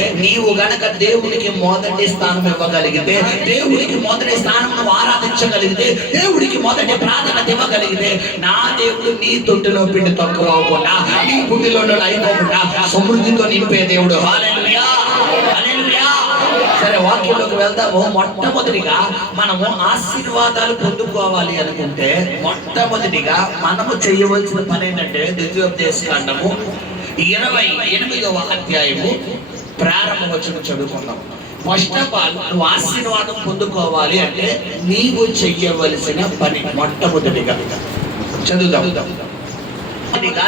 నీవు గనక దేవుడికి మొదటి స్థానం ఇవ్వగలిగితే, దేవుడికి మొదటి స్థానం ఆరాధించగలిగితే, దేవుడికి మొదటి ప్రాధాన్యత ఇవ్వగలిగితే, నా దేవుడు నీ తొట్టిలో పిండి తక్కువ అవ్వకుండా, నీ పుట్టిలో అయిపోకుండా సమృద్ధితో నింపే దేవుడు. హల్లెలూయా, హల్లెలూయా. సరే, వాక్యంలోకి వెళ్దాము. మొట్టమొదటిగా మనము ఆశీర్వాదాలు పొందుకోవాలి అనుకుంటే మొట్టమొదటిగా మనము చేయవలసిన పని ఏంటంటే, ద్వితీయోపదేశకాండము 28వ అధ్యాయము ప్రారంభ వచనం చదువుకుందాం. ఫస్ట్ ఆఫ్ ఆల్, నువ్వు ఆశీర్వాదం పొందుకోవాలి అంటే నీవు చెయ్యవలసిన పని మొట్టమొదటిగా చదువుదాం.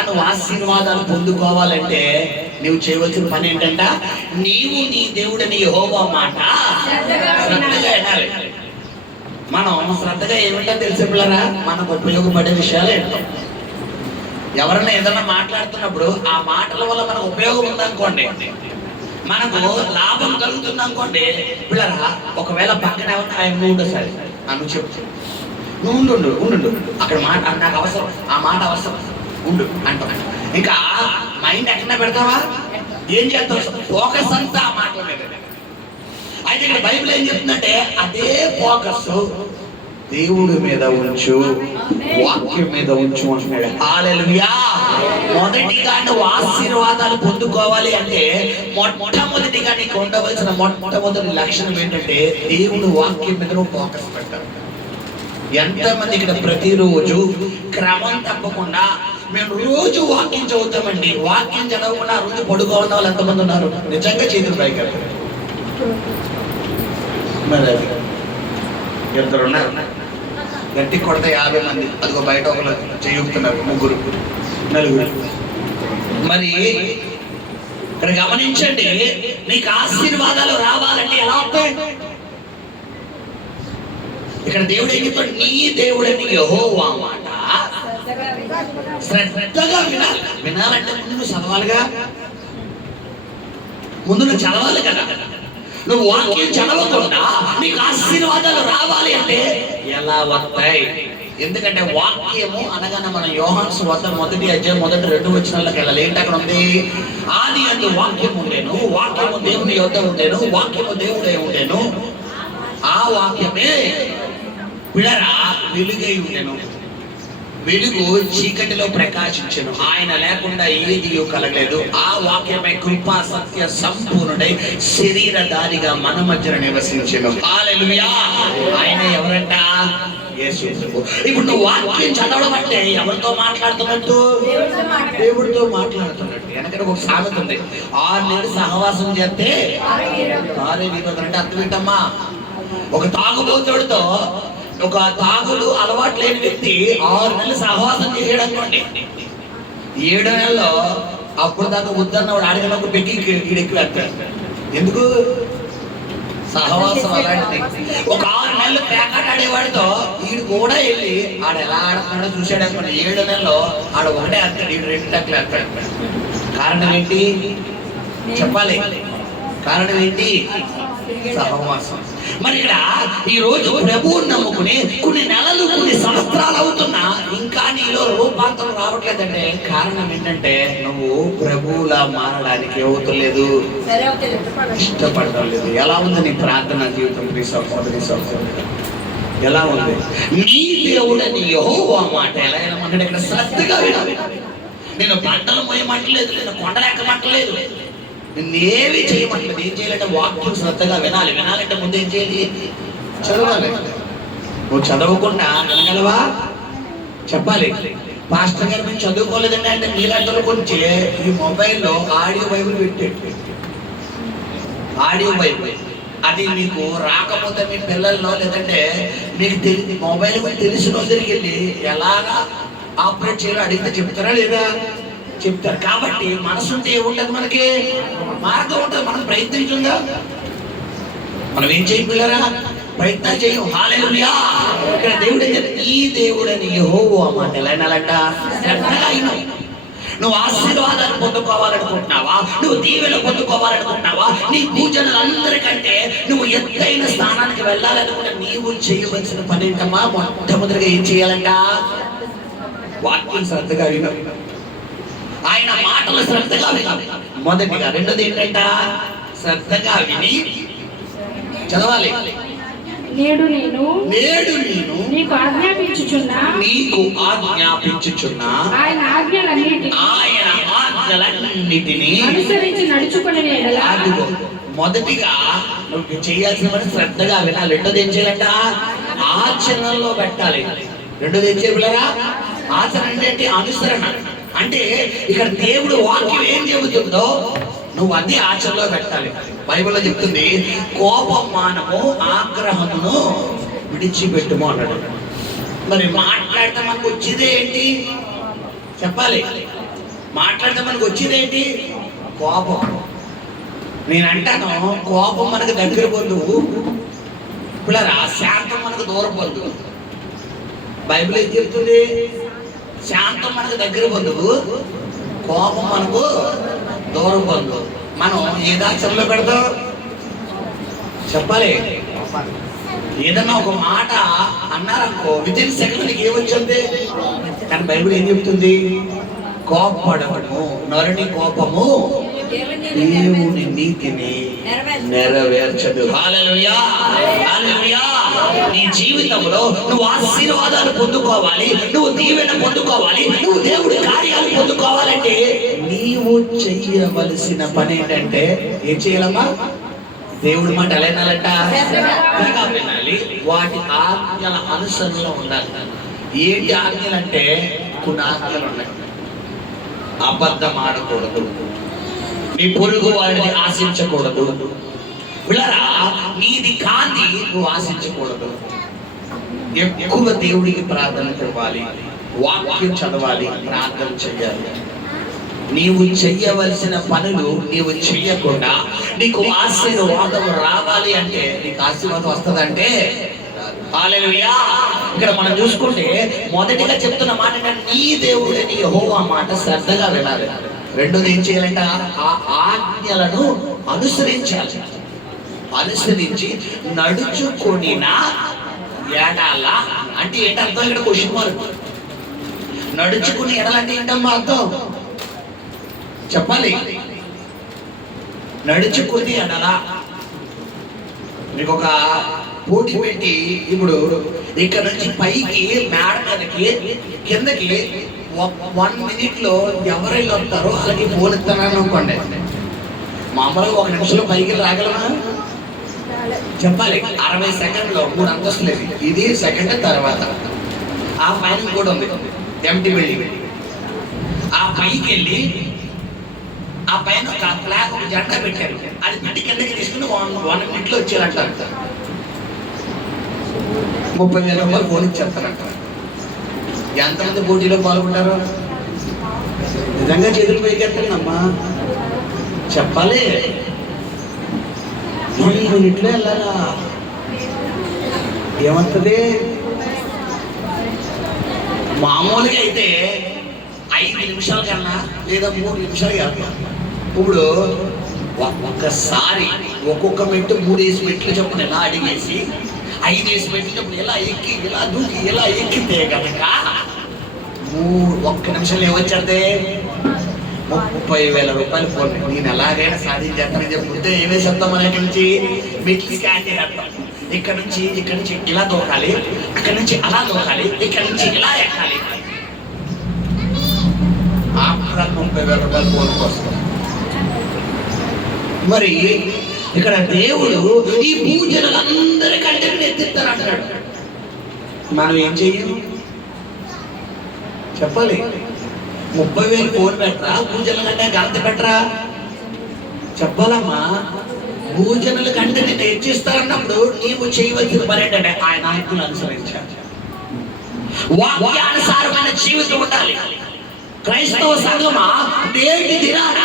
నువ్వు ఆశీర్వాదాలు పొందుకోవాలంటే నువ్వు చేయవలసిన పని ఏంటంట, నీవు నీ దేవుడని యెహోవా మాట శ్రద్ధగా వినాలి. మనం శ్రద్ధగా ఏమిటో తెలిసే పిల్లరా, మనకు ఉపయోగపడే విషయాలు ఏంటో. ఎవరైనా ఏదైనా మాట్లాడుతున్నప్పుడు ఆ మాటల వల్ల మనకు ఉపయోగం ఉందనుకోండి, మనకు లాభం కలుగుతుంది అనుకోండి పిల్లరా, ఒకవేళ పక్కన ఆయన ఉండు, సరే నువ్వు చెప్పు, నువ్వు ఉండు ఉండు అక్కడ మాట నాకు అవసరం, ఆ మాట అవసరం, ఉండు అంటాం. ఇంకా మైండ్ ఎక్కడ పెడతావా, ఏం చేస్తావు, ఫోకస్ అంతా ఆ మాటల మీద. అయితే ఇక్కడ బైబిల్ ఏం చెప్తుందంటే, అదే ఫోకస్ దేవుడి మీద ఉంచు, వాక్యం మీద ఉంచు అంటున్నాడు. హల్లెలూయా. మొదటిగా నువ్వు ఆశీర్వాదాలు పొందుకోవాలి అంటే మొట్టమొదటిగా నీకు ఉండవలసిన మొట్టమొదటి లక్షణం ఏంటంటే, దేవుడు వాక్యం మీద నువ్వు ఫోకస్ పెట్టాలి. ఎంతమంది ఇక్కడ ప్రతిరోజు క్రమం తప్పకుండా మేము రోజు వాక్యం చదువుతామండి, వాక్యం చదవకుండా రోజు పడుకోవడం వాళ్ళు ఎంతమంది ఉన్నారు? నిజంగా చేతులు పైకి. మరి అది ఇద్దరు ఉన్నారు, గట్టి కొడితే 50 మంది, అదిగో బయట ఒకరు చేయుతున్నారు, 3 4. మరి ఇక్కడ గమనించండి, నీకు ఆశీర్వాదాలు రావాలంటే ఎలా వస్తాయి? ఇక్కడ దేవుడు ఏం చెప్తాడు, నీ దేవుడని యెహోవా మాట శ్రద్ధగా వినాలి. వినాలంటే ముందు నువ్వు చదవాలిగా, ముందు నువ్వు చదవాలి కదా. నువ్వు వాక్యం చదవకుండా నీకు ఆశీర్వాదాలు రావాలి అంటే ఎలా వస్తాయి? ఎందుకంటే వాక్యము అనగానే మన యోహాను సువార్త 1వ అధ్యాయం 1-2 వచనాలకు వెళ్ళాలి. ఏంటి అక్కడ ఉంది? ఆది యందు వాక్యం ఉండేను, వాక్యము దేవుని యొద్ద ఉండేను, వాక్యము దేవుడే ఉండేను, ఆ వాక్యమే పిల్లరా వెలుగై ఉండెను, వెలుగు చీకటిలో ప్రకాశించెను, ఆయన లేకుండా ఏది కలగలేదు, ఆ వాక్యమే కృపా సత్య సంపూర్ణుడై శరీరధారిగా మన మధ్యన నివసించెను. హల్లెలూయా. ఆయన ఎవరంట? యేసు. ఇప్పుడు నువ్వు వాక్యం చదవడం అంటే ఎవరితో మాట్లాడుతున్నట్టు? దేవుడితో మాట్లాడుతున్నట్టు. వెనక ఒక సామెత ఉంది, 6 నెలలు సహవాసం చేస్తే 6 విరోధం. అంటే అర్థం ఏంటమ్మా? ఒక తాగుబోతుడితో, ఒక తాగుడు అలవాటు లేని వ్యక్తి 6 నెలలు సహవాసం చేసాడు అనుకోండి, 7వ నెలలో అప్పుడు దాకా వద్దన్నవాడు ఆడినప్పుడు పెట్టి ఎక్కువ వేస్తాడు. ఎందుకు? సహవాసం అలాంటిది. ఒక 6 నెలలు ప్యాకెట్ ఆడేవాడితో వీడు కూడా వెళ్ళి ఆడ ఎలా ఆడుతున్నాడో చూసాడు అనుకోండి, 7వ నెలలో ఆడ ఒకటే వేస్తాడు, వీడు 2 టక్కులు వేస్తాడు. కారణం ఏంటి చెప్పాలి? కారణం ఏంటి? సహవాసం. మరి ఇక్కడ ఈ రోజు ప్రభువుని నమ్ముకుని కొన్ని నెలలు, కొన్ని సంవత్సరాలు అవుతున్నా ఇంకా నీలో రూపాంతరం రావట్లేదంటే కారణం ఏంటంటే నువ్వు ప్రభువులా మారడానికి అవుతలేదు, ఇష్టపడటం లేదు. ఎలా ఉంది నీ ప్రార్థన జీవితం? ఎలా ఉంది? నీ దేవుడని యెహోవా మాట ఎలా ఏమంటాడు? ఇక్కడ శ్రద్ధగా వినాలి. నేను పంటలు మోయమంటలేదు, నేను కొండలు ఎక్కమంటలేదు, నిన్నేవి చేయమంటలేదు. ఏం చేయాలంటే వాక్యం శ్రద్ధగా వినాలి. వినాలంటే ముందు ఏం చేయాలి? చదవాలి. నువ్వు చదవకుండా వినగలవా? చెప్పాలి. పాస్టర్ గారు మేము చదువుకోలేదండి అంటే మీరందరూ కొంచెం ఈ మొబైల్లో ఆడియో బైబిల్ పెట్టేట్టు, ఆడియో బైబిల్. అది మీకు రాకపోతే మీ పిల్లల్లో, లేదంటే మీకు మొబైల్ తెలిసిన దగ్గరికి వెళ్ళి ఎలాగా ఆపరేట్ చేయాలో అడిగితే చెప్తారా లేదా? చెప్తారు. కాబట్టి మనసు ఉంటే ఏముంటది? మనకి మార్గం ఉంటుంది. మనం ప్రయత్నించుందా? మనం ఏం చేయగలరా? ప్రయత్నం చేయం. హల్లెలూయా. ఇక్కడ దేవుడు ఈ దేవుడని యెహోవా మాట ఎలా వినాలంట? నువ్వు ఆశీర్వాదాలు పొందుకోవాలనుకుంటున్నావా? నువ్వు దీవెనలు పొందుకోవాలనుకుంటున్నావా? నీ పూజలందరికంటే నువ్వు ఎత్తైన స్థానానికి వెళ్ళాలనుకుంటే నీవు చేయవలసిన పని ఏంటమ్మా? మొట్టమొదటిగా ఏం చేయాలంట? వాక్యం శ్రద్ధగా వినాలి, ఆయన మాటలు శ్రద్ధగా వినాలి మొదటిగా. రెండోది ఏంటంట? శ్రద్ధగా విని చదవాలి. నేడు నేను నీకు ఆజ్ఞాపించుచున్నా ఆయన ఆజ్ఞలన్నిటిని అనుసరించి నడుచుకునే అదిగో మొదటిగా నువ్వు చేయాల్సిన పని శ్రద్ధగా వినాలి. రెండోది ఏం చేయాలంట? ఆచరణలో పెట్టాలి. రెండోది ఏం చేయాలరా? ఆచరణ అంటే అనుసరణ. అంటే ఇక్కడ దేవుడు వాక్యం ఏం చెబుతుందో నువ్వు అది ఆచరణలో పెట్టాలి. బైబిల్లో చెప్తుంది, కోపం మానము ఆగ్రహమును విడిచిపెట్టుము అన్నాడు. మరి మాట్లాడటం మనకు వచ్చేదే ఏంటి చెప్పాలి? మాట్లాడటం మనకు వచ్చేది ఏంటి? కోపం. నేను అంటాను, కోపం మనకు దగ్గర బంధువు, పిల్లరా శాంతం మనకు దూరం బంధువు. బైబిల్ ఏం చెప్తుంది? శాంతం మనకు దగ్గర బంధువు, కోపం మనకు దూరం బంధువు. మనం ఏ దాచంలో పెడతాం చెప్పాలి? ఏదన్నా ఒక మాట అన్నారనుకో, వితిన్ సెకండ్కి ఏమొచ్చింది? కానీ బైబిల్ ఏం చెప్తుంది? కోపడము నరుని కోపము దేవుని నీతిని నెరవేర్చదు. హల్లెలూయా, హల్లెలూయా. నీ జీవితంలో నువ్వు ఆశీర్వాదాలు పొందుకోవాలి, నువ్వు దీవెన పొందుకోవాలి, నువ్వు దేవుడి కార్యాలు పొందుకోవాలంటే నీవు చెయ్యవలసిన పని ఏంటంటే ఏం చేయాలమ్మా? దేవుడి మాట ఎలా వినాలంట? వినాలి. వాటి ఆజ్ఞల అనుసరణలో ఉండాలి. ఏంటి ఆజ్ఞలు అంటే? కొన్ని ఆజ్ఞలు ఉన్నాయి. అబద్ధం ఆడకూడదు, నీ పొరుగు వారిని ఆశించకూడదు, విలరా నీది కాంతి నువ్వు ఆశించకూడదు, ఎక్కువ దేవుడికి ప్రార్థన ఇవ్వాలి, వాక్యం చదవాలి, ప్రార్థన చెయ్యాలి. నీవు చెయ్యవలసిన పనులు నీవు చెయ్యకుండా నీకు ఆశీర్వాదం రావాలి అంటే, నీకు ఆశీర్వాదం వస్తుందంటే హల్లెలూయా. ఇక్కడ మనం చూసుకుంటే మొదటిగా చెప్తున్న మాట ఏంటంటే, నీ దేవుడిని యెహోవా మాట శ్రద్ధగా వినాలి. రెండోది ఏం చేయాలంట? ఆ ఆజ్ఞలను అనుసరించాలి. అనుసరించి నడుచుకొని ఎడాల అంటే ఏంటర్థం? ఇక్కడ క్వశ్చన్ మార్క్. నడుచుకుని ఎడాలంటే ఏంటమ్మా అర్థం చెప్పాలి? నడుచుకుని ఎడల మీకు ఒక పోటీ పెట్టి, ఇప్పుడు ఇక్కడ నుంచి పైకి మేడ మీదకి కిందకి 1 minute లో ఎవరైనా వస్తారో అలాగే ఫోన్ ఇస్తానని అనుకోండి. మామూలుగా 1 నిమిషంలో పైకి రాగలమా చెప్పాలి? 60 సెకండ్లో 3 అంతస్తులు. ఇది సెకండ్ తర్వాత ఆ పైన కూడా ఉంది ఎంటీ బిల్డింగ్. ఆ పైకి వెళ్ళి ఆ పైన ఒక ఫ్లాగ్, ఒక జెండా పెట్టారు. అది పెట్టి కిందకి తీసుకుని 1 minute లో వచ్చారంటారు. 30,000 రూపాయలు ఫోన్ ఇచ్చేస్తారంట. ఎంతమంది పోటీలో పాల్గొంటారు? నిజంగా చేతులు పైకెత్తానమ్మా చెప్పాలి. 1 minute లో వెళ్ళాలా? ఏమవుతుంది? మామూలుగా అయితే 5 నిమిషాల కన్నా లేదా 3 నిమిషాలు వెళ్తాం. ఇప్పుడు ఒక్కసారి ఒక్కొక్క మెట్టు 3 మెట్లు చొప్పున ఎలా అడిగేసి 5 మెట్లు చొప్పున ఎలా ఎక్కి ఇలా దూకి ఇలా ఎక్కితే కనుక 1 నిమిషంలో ఏమొచ్చేది? 30,000 రూపాయలు ఫోన్. నేను ఎలాగైనా సాధించేస్తానని చెప్పి ముందే ఏమేసేద్దాం? మన నుంచి మెట్లు స్కాన్ చేస్తాం. ఇక్కడ నుంచి ఇలా దూకాలి, అక్కడ నుంచి అలా దూకాలి, ఇక్కడ నుంచి ఇలా ఎక్కాలి. 30,000 రూపాయలు ఫోన్కి వస్తాం. మరి ఇక్కడ దేవుడు ఈ పూజలందరికంటే ఎత్తిస్తానంటాడు. మనం ఏం చెయ్యాలి చెప్పాలి? 30,000 ఫోన్ పెట్టరా? పూజల కంటే గంట పెట్టరా? చెప్పాలమ్మా. పూజనుల కంటే నేను హెచ్చిస్తానన్నప్పుడు నీవు చేయవలసిన పని ఏంటంటే ఆయన ఆజ్ఞలు అనుసరించాలి. వాక్యానుసారమైన జీవితం ఉండాలి. క్రైస్తవ సంఘమా, నేటి దినాన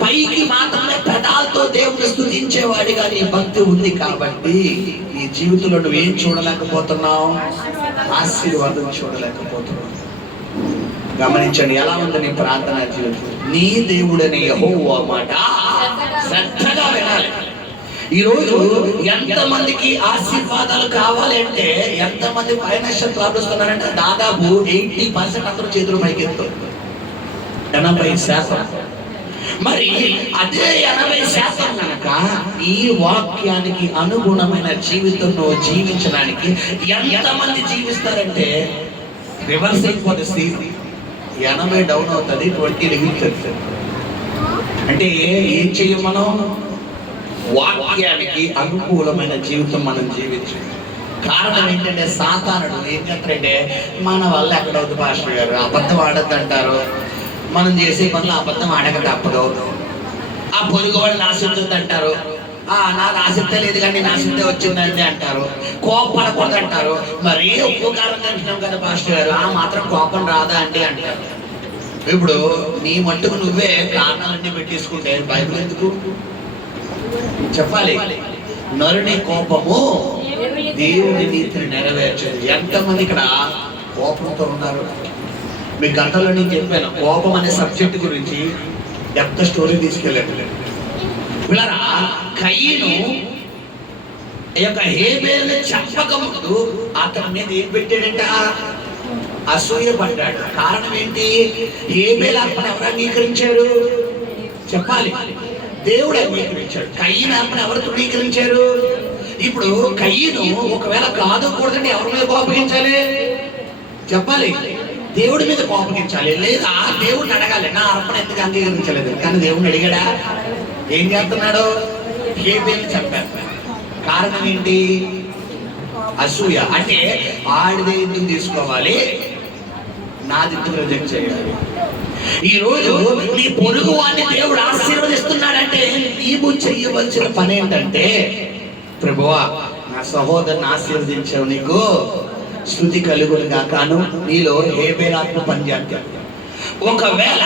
పైకి మాత్రమే పెదాలతో దేవుని స్తుతించేవాడిగా నీ భక్తి ఉంది కాబట్టి నీ జీవితంలో నువ్వేం చూడలేకపోతున్నావు? ఆశీర్వాదం చూడలేకపోతున్నావు. గమనించండి, ఎలా ఉంది నీ ప్రార్థన జీవితం? నీ దేవుడనే యెహోవా మాట శ్రద్ధగా వినాలి. ఈరోజు ఎంతమందికి ఆశీర్వాదాలు కావాలి అంటే, ఎంతమంది ఫైనాన్షియల్ ప్రాబ్లమ్స్ ఉన్నారంటే దాదాపు 80% అందరూ చేతులు పైకెత్తారు. 80%. మరి అదే 80% కనుక ఈ వాక్యానికి అనుగుణమైన జీవితం నువ్వు జీవించడానికి ఎంతమంది జీవిస్తారంటే రివర్స్ అయిపోతుంది స్థితి. 80 డౌన్ అవుతుంది, 20 లిగిస్తుంది. అంటే ఏం చెయ్యం మనం? వాక్యానికి అనుకూలమైన జీవితం మనం జీవించాలి. కారణం ఏంటంటే సాతానుడు ఏం చేస్తాడంటే మన వల్ల ఎక్కడవుతుంది పాస్టర్ గారు, అబద్ధం ఆడద్దు అంటారు, మనం చేసే పనులు అబద్ధం ఆడక తప్పదు, ఆ పొరుగు వాళ్ళు నాశిస్తుంది అంటారు, నాకు ఆసక్తే లేదు కానీ నాశిస్తే వచ్చిందండి అంటారు, కోపడకూడదు అంటారు. మరి ఉపకారం అంటున్నాం కదా పాస్టర్ గారు, ఆ మాత్రం కోపం రాదా అండి అంటారు. ఇప్పుడు నీ మట్టుకు నువ్వే కారణాలన్నీ పెట్టేసుకుంటే బైబిల్ ఎందుకు చెప్పాలి? నరుని కోపము దేవుని నీతిని నెరవేర్చదు. ఎంతమంది ఇక్కడ కోపంతో ఉన్నారు? మీ గంటలో నేను చెప్పాను కోపం అనే సబ్జెక్ట్ గురించి డెప్త్ స్టోరీ తీసుకెళ్ళాడు. పిల్లరా, కయ్యను ఈ యొక్క హేబేలు చెప్పక ముందు అతని మీద ఏం పెట్టాడంట? అసూయ పడ్డాడు. కారణం ఏంటి? హేబేలు అర్పణ ఎవరు అంగీకరించారు చెప్పాలి? దేవుడు అంగీకరించాడు. కయ్యను అర్పణ ఎవరు తృణీకరించారు? ఇప్పుడు కయ్యను ఒకవేళ కాదుకూడదంటే ఎవరి మీద కోపగించాలి చెప్పాలి? దేవుడి మీద కోపగించాలి. లేదా దేవుడిని అడగాలి, నా అర్పణ ఎందుకు అంగీకరించలేదు? కానీ దేవుడిని అడిగాడా? ఏం చేస్తున్నాడు? హేబేలు చెప్పారు. కారణం ఏంటి? అసూయ. అంటే ఆడిదే ఎందుకు తీసుకోవాలి, నాది ఎందుకు రిజెక్ట్ చేయాలి? ఈ రోజు నీ పొరుగు వాడిని దేవుడు ఆశీర్వదిస్తున్నాడంటే నీవు చెయ్యవలసిన పని ఏంటంటే, ప్రభువా నా సహోదరుని ఆశీర్వదించావు, నీకు స్తుతి కలుగునుగా. కాను నీలో హేబేలాత్మ పనిచేస్తాడు. ఒకవేళ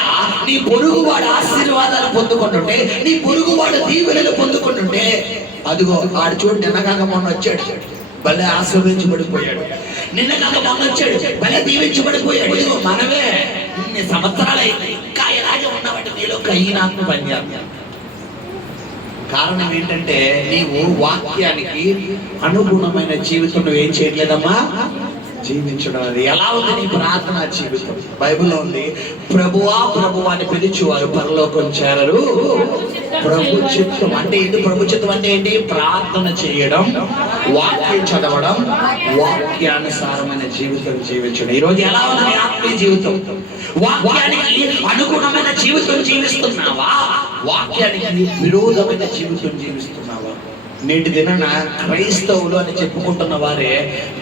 నీ పొరుగువాడు ఆశీర్వాదాలు పొందుకుంటుంటే, నీ పొరుగువాడు దీవెనలు పొందుకుంటుంటే, అదిగో ఆడు చూడు నిన్నగాక మొన్న వచ్చాడు, భలే ఆశీర్వదించబడిపోయాడు. నిన్నగాక మొన్న వచ్చాడు, భలే దీవించబడిపోయాడు. ఇదిగో మనమే ఇన్ని సంవత్సరాలు అయితే ఇంకా ఇలాగే ఉన్నామంటే నీలో కయ్యనాత్మ పనిచేస్తాడు. కారణం ఏంటంటే నీవు వాక్యానికి అనుగుణమైన జీవితం నువ్వేం చేయట్లేదమ్మా జీవించడం. అది ఎలా ఉంది నీ ప్రార్థనా జీవితం? బైబిల్లో ఉంది, ప్రభువా ప్రభువా అని పిలిచేవారు పరలోకం చేరరు. ప్రభు చిత్తం అంటే ఏంటి? ప్రభు చిత్తం అంటే ఏంటి? ప్రార్థన చేయడం, వాక్యం చదవడం, వాక్యానుసారమైన జీవితం జీవించడం. ఈరోజు ఎలా ఉంది నీ ఆత్మీయ జీవితం? వాక్యానికి అనుగుణమైన జీవితం జీవిస్తున్నావా? వాక్యానికి విరోధమైన జీవితం జీవిస్తున్నావా? నేటి దినాన క్రైస్తవులు అని చెప్పుకుంటున్న వారే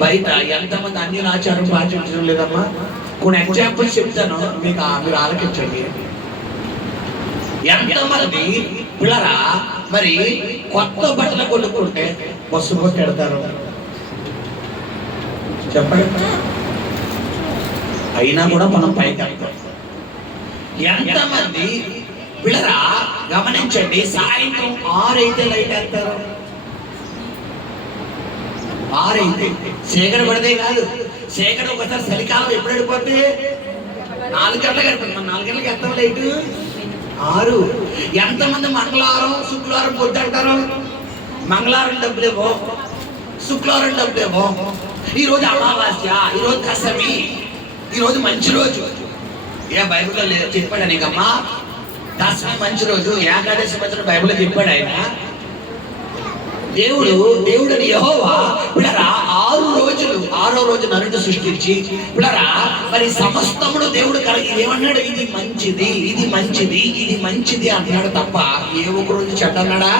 బయట ఎంతమంది అన్యుల ఆచారం పాటించడం లేదమ్మా? కొన్ని ఎగ్జాంపుల్స్ చెప్తాను, మీరు ఆలకించండి. ఎంతమంది పిల్లరా మరి కొత్త బట్టలు కొనుక్కుంటే బస్సు కొట్టెడతారు చెప్పండి, అయినా కూడా మనం పైకి వెళ్తాం. ఎంతమంది పిల్లరా గమనించండి, సాయంత్రం 6 అయితే లైట్ వేస్తారు. 6 అయితే చీకటి పడితే కాదు, చీకటి ఒకసారి చలికాలం ఎప్పుడు వెళ్ళిపోతే 4 గంటలకు వెళ్తుంది. 4 గంటలకు ఎత్తాం లైట్ 6. ఎంతమంది మంగళవారం శుక్రవారం పొద్దు అంటారు? మంగళవారం డబ్బులేమో, శుక్రవారం డబ్బులేమో, ఈరోజు అమావాస్య, ఈరోజు దశమి, ఈరోజు మంచి రోజు. ఏ బైబిల్లో లేదు చెప్పాడు నీకమ్మా? దశమి మంచి రోజు, ఏకాదశి మంచి రోజు బైబిల్లో చెప్పాడు ఆయన. దేవుడని యెహోవా పిల్లరా 6 రోజులు, 6వ రోజు నరుని సృష్టించి పిల్లరా మరి సమస్తమును దేవుడు కలిగి ఏమన్నాడు? ఇది మంచిది, ఇది మంచిది, ఇది మంచిది అన్నాడు తప్ప ఏ ఒక్క రోజు చెడ్డ అన్నాడా?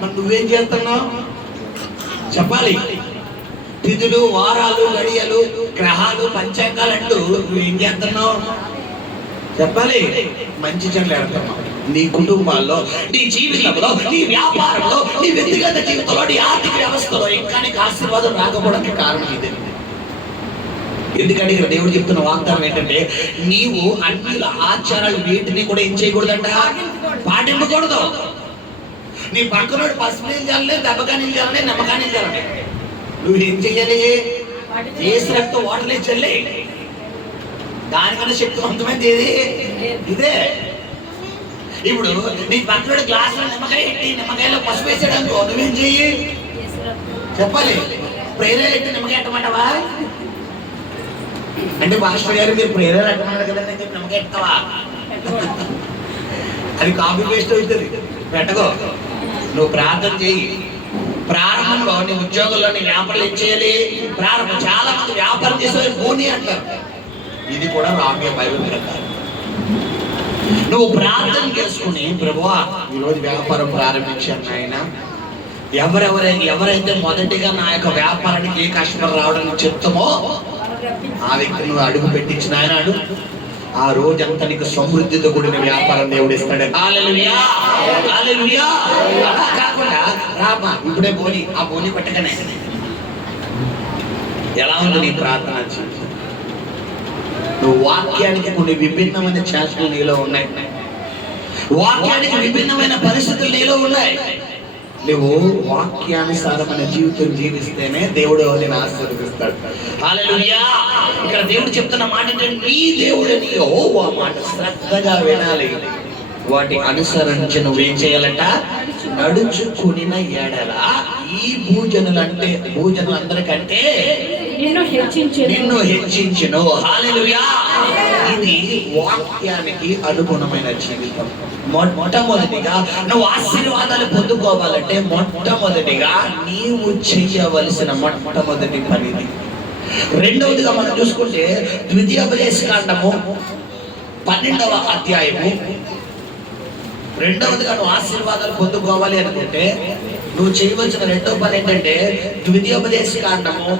మరి నువ్వేం చేస్తున్నావు చెప్పాలి? తిథులు, వారాలు, గడియలు, గ్రహాలు, పంచాంగాలు అంటూ నువ్వేం చేస్తున్నావు చెప్పాలి? మంచి చెడ్డలు ఎడుతున్నావు. నీ కుటుంబాల్లో, నీ జీవితంలో, నీ వ్యాపారంలో, నీ వ్యక్తిగత జీవితంలో, నీ ఆర్థిక వ్యవస్థలో ఇంకా నీకు ఆశీర్వాదం రాకపోవడానికి కారణం ఇదే. ఎందుకంటే ఇక్కడ దేవుడు చెప్తున్న వాగ్దానం ఏంటంటే, నీవు అన్యుల ఆచారాలు వీటిని కూడా ఏం చేయకూడదంట, పాటింపకూడదు. నీ పక్కనోడు పసుపు నీళ్ళు చల్లలే, దెబ్బకా నీళ్ళు చల్లలే, నమ్మకా నీళ్ళు చల్లలే, నువ్వేం చెయ్యాలి? ఏసు రక్తం వాటర్ చల్లే. దానికన్నా శక్తివంతమైనది ఏది? ఇదే. ఇప్పుడు నీ పక్కన గ్లాసులో నిమ్మకాయ ఎట్టి నిమ్మకాయలో పసుపు వేసాడు అనుకో, నువ్వేం చెయ్యి చెప్పాలి? ప్రేరేలు ఎట్టి నిమ్మకాయ ఎట్టమంటావా? అంటే మాస్టర్ గారు మీరు ప్రేరేలు ఎట్టమన్నారు కదండి అని చెప్పి నిమ్మకాయ ఎడతావా? అది కాపీ పేస్ట్ అవుతుంది, పెట్టకో. నువ్వు ప్రార్థన చేయి. ప్రారంభంలో నీ ఉద్యోగంలో నీ వ్యాపారం ఏం చేయాలి? ప్రారంభం. చాలా మంది వ్యాపారం చేసే పోనీ అంటారు. ఇది కూడా రాంగే బైబిల్ ప్రకారం. నువ్వు ప్రార్థన చేసుకుని, ప్రభువా ఈరోజు వ్యాపారం ప్రారంభించాను ఆయన, ఎవరైతే మొదటిగా నా యొక్క వ్యాపారానికి ఏ కస్టమర్ రావడానికి చెప్తామో ఆ వ్యక్తి నువ్వు అడుగు పెట్టించిన ఆయన ఆ రోజంతా నీకు సమృద్ధితో కూడిన వ్యాపారం దేవుడు ఇస్తాడు. హల్లెలూయా, హల్లెలూయా. అలా కాకుండా రామా ఇప్పుడే పోనీ, ఆ పోనీ పెట్టగానే ఎలా ఉంది నీ ప్రార్థన? నువ్వు వాక్యానికి కొన్ని విభిన్నమైన శాస్త్రాలు నీలో ఉన్నాయి. వాక్యానికి విభిన్నమైన పరిస్థితులు నీలో ఉన్నాయి. నువ్వు వాక్యానుసారమైన జీవితం జీవిస్తేనే దేవుడు నిన్ను ఆశీర్వదిస్తాడు. హల్లెలూయా. ఇక్కడ దేవుడు చెప్తున్న మాట ఏంటంటే, నీ దేవుడని యెహోవా మాట శ్రద్ధగా వినాలి, వాటి అనుసరించి నువ్వేం చేయాలంట? నడుచుకునిన ఎడల ఈ భూజనులు అందరికంటే నిన్ను హెచ్చించును. హల్లెలూయా. ఇది వాక్యానికి అనుగుణమైన జీవితం. మొట్టమొదటిగా నువ్వు ఆశీర్వాదాలు పొందుకోవాలంటే మొట్టమొదటిగా నీవు చేయవలసిన మొట్టమొదటి పని. రెండవదిగా మనం చూసుకుంటే ద్వితీయోపదేశకాండము 12వ అధ్యాయము. రెండవదిగా నువ్వు ఆశీర్వాదాలు పొందుకోవాలి అనుకుంటే నువ్వు చేయవలసిన రెండవ పని ఏంటంటే ద్వితీయోపదేశకాండము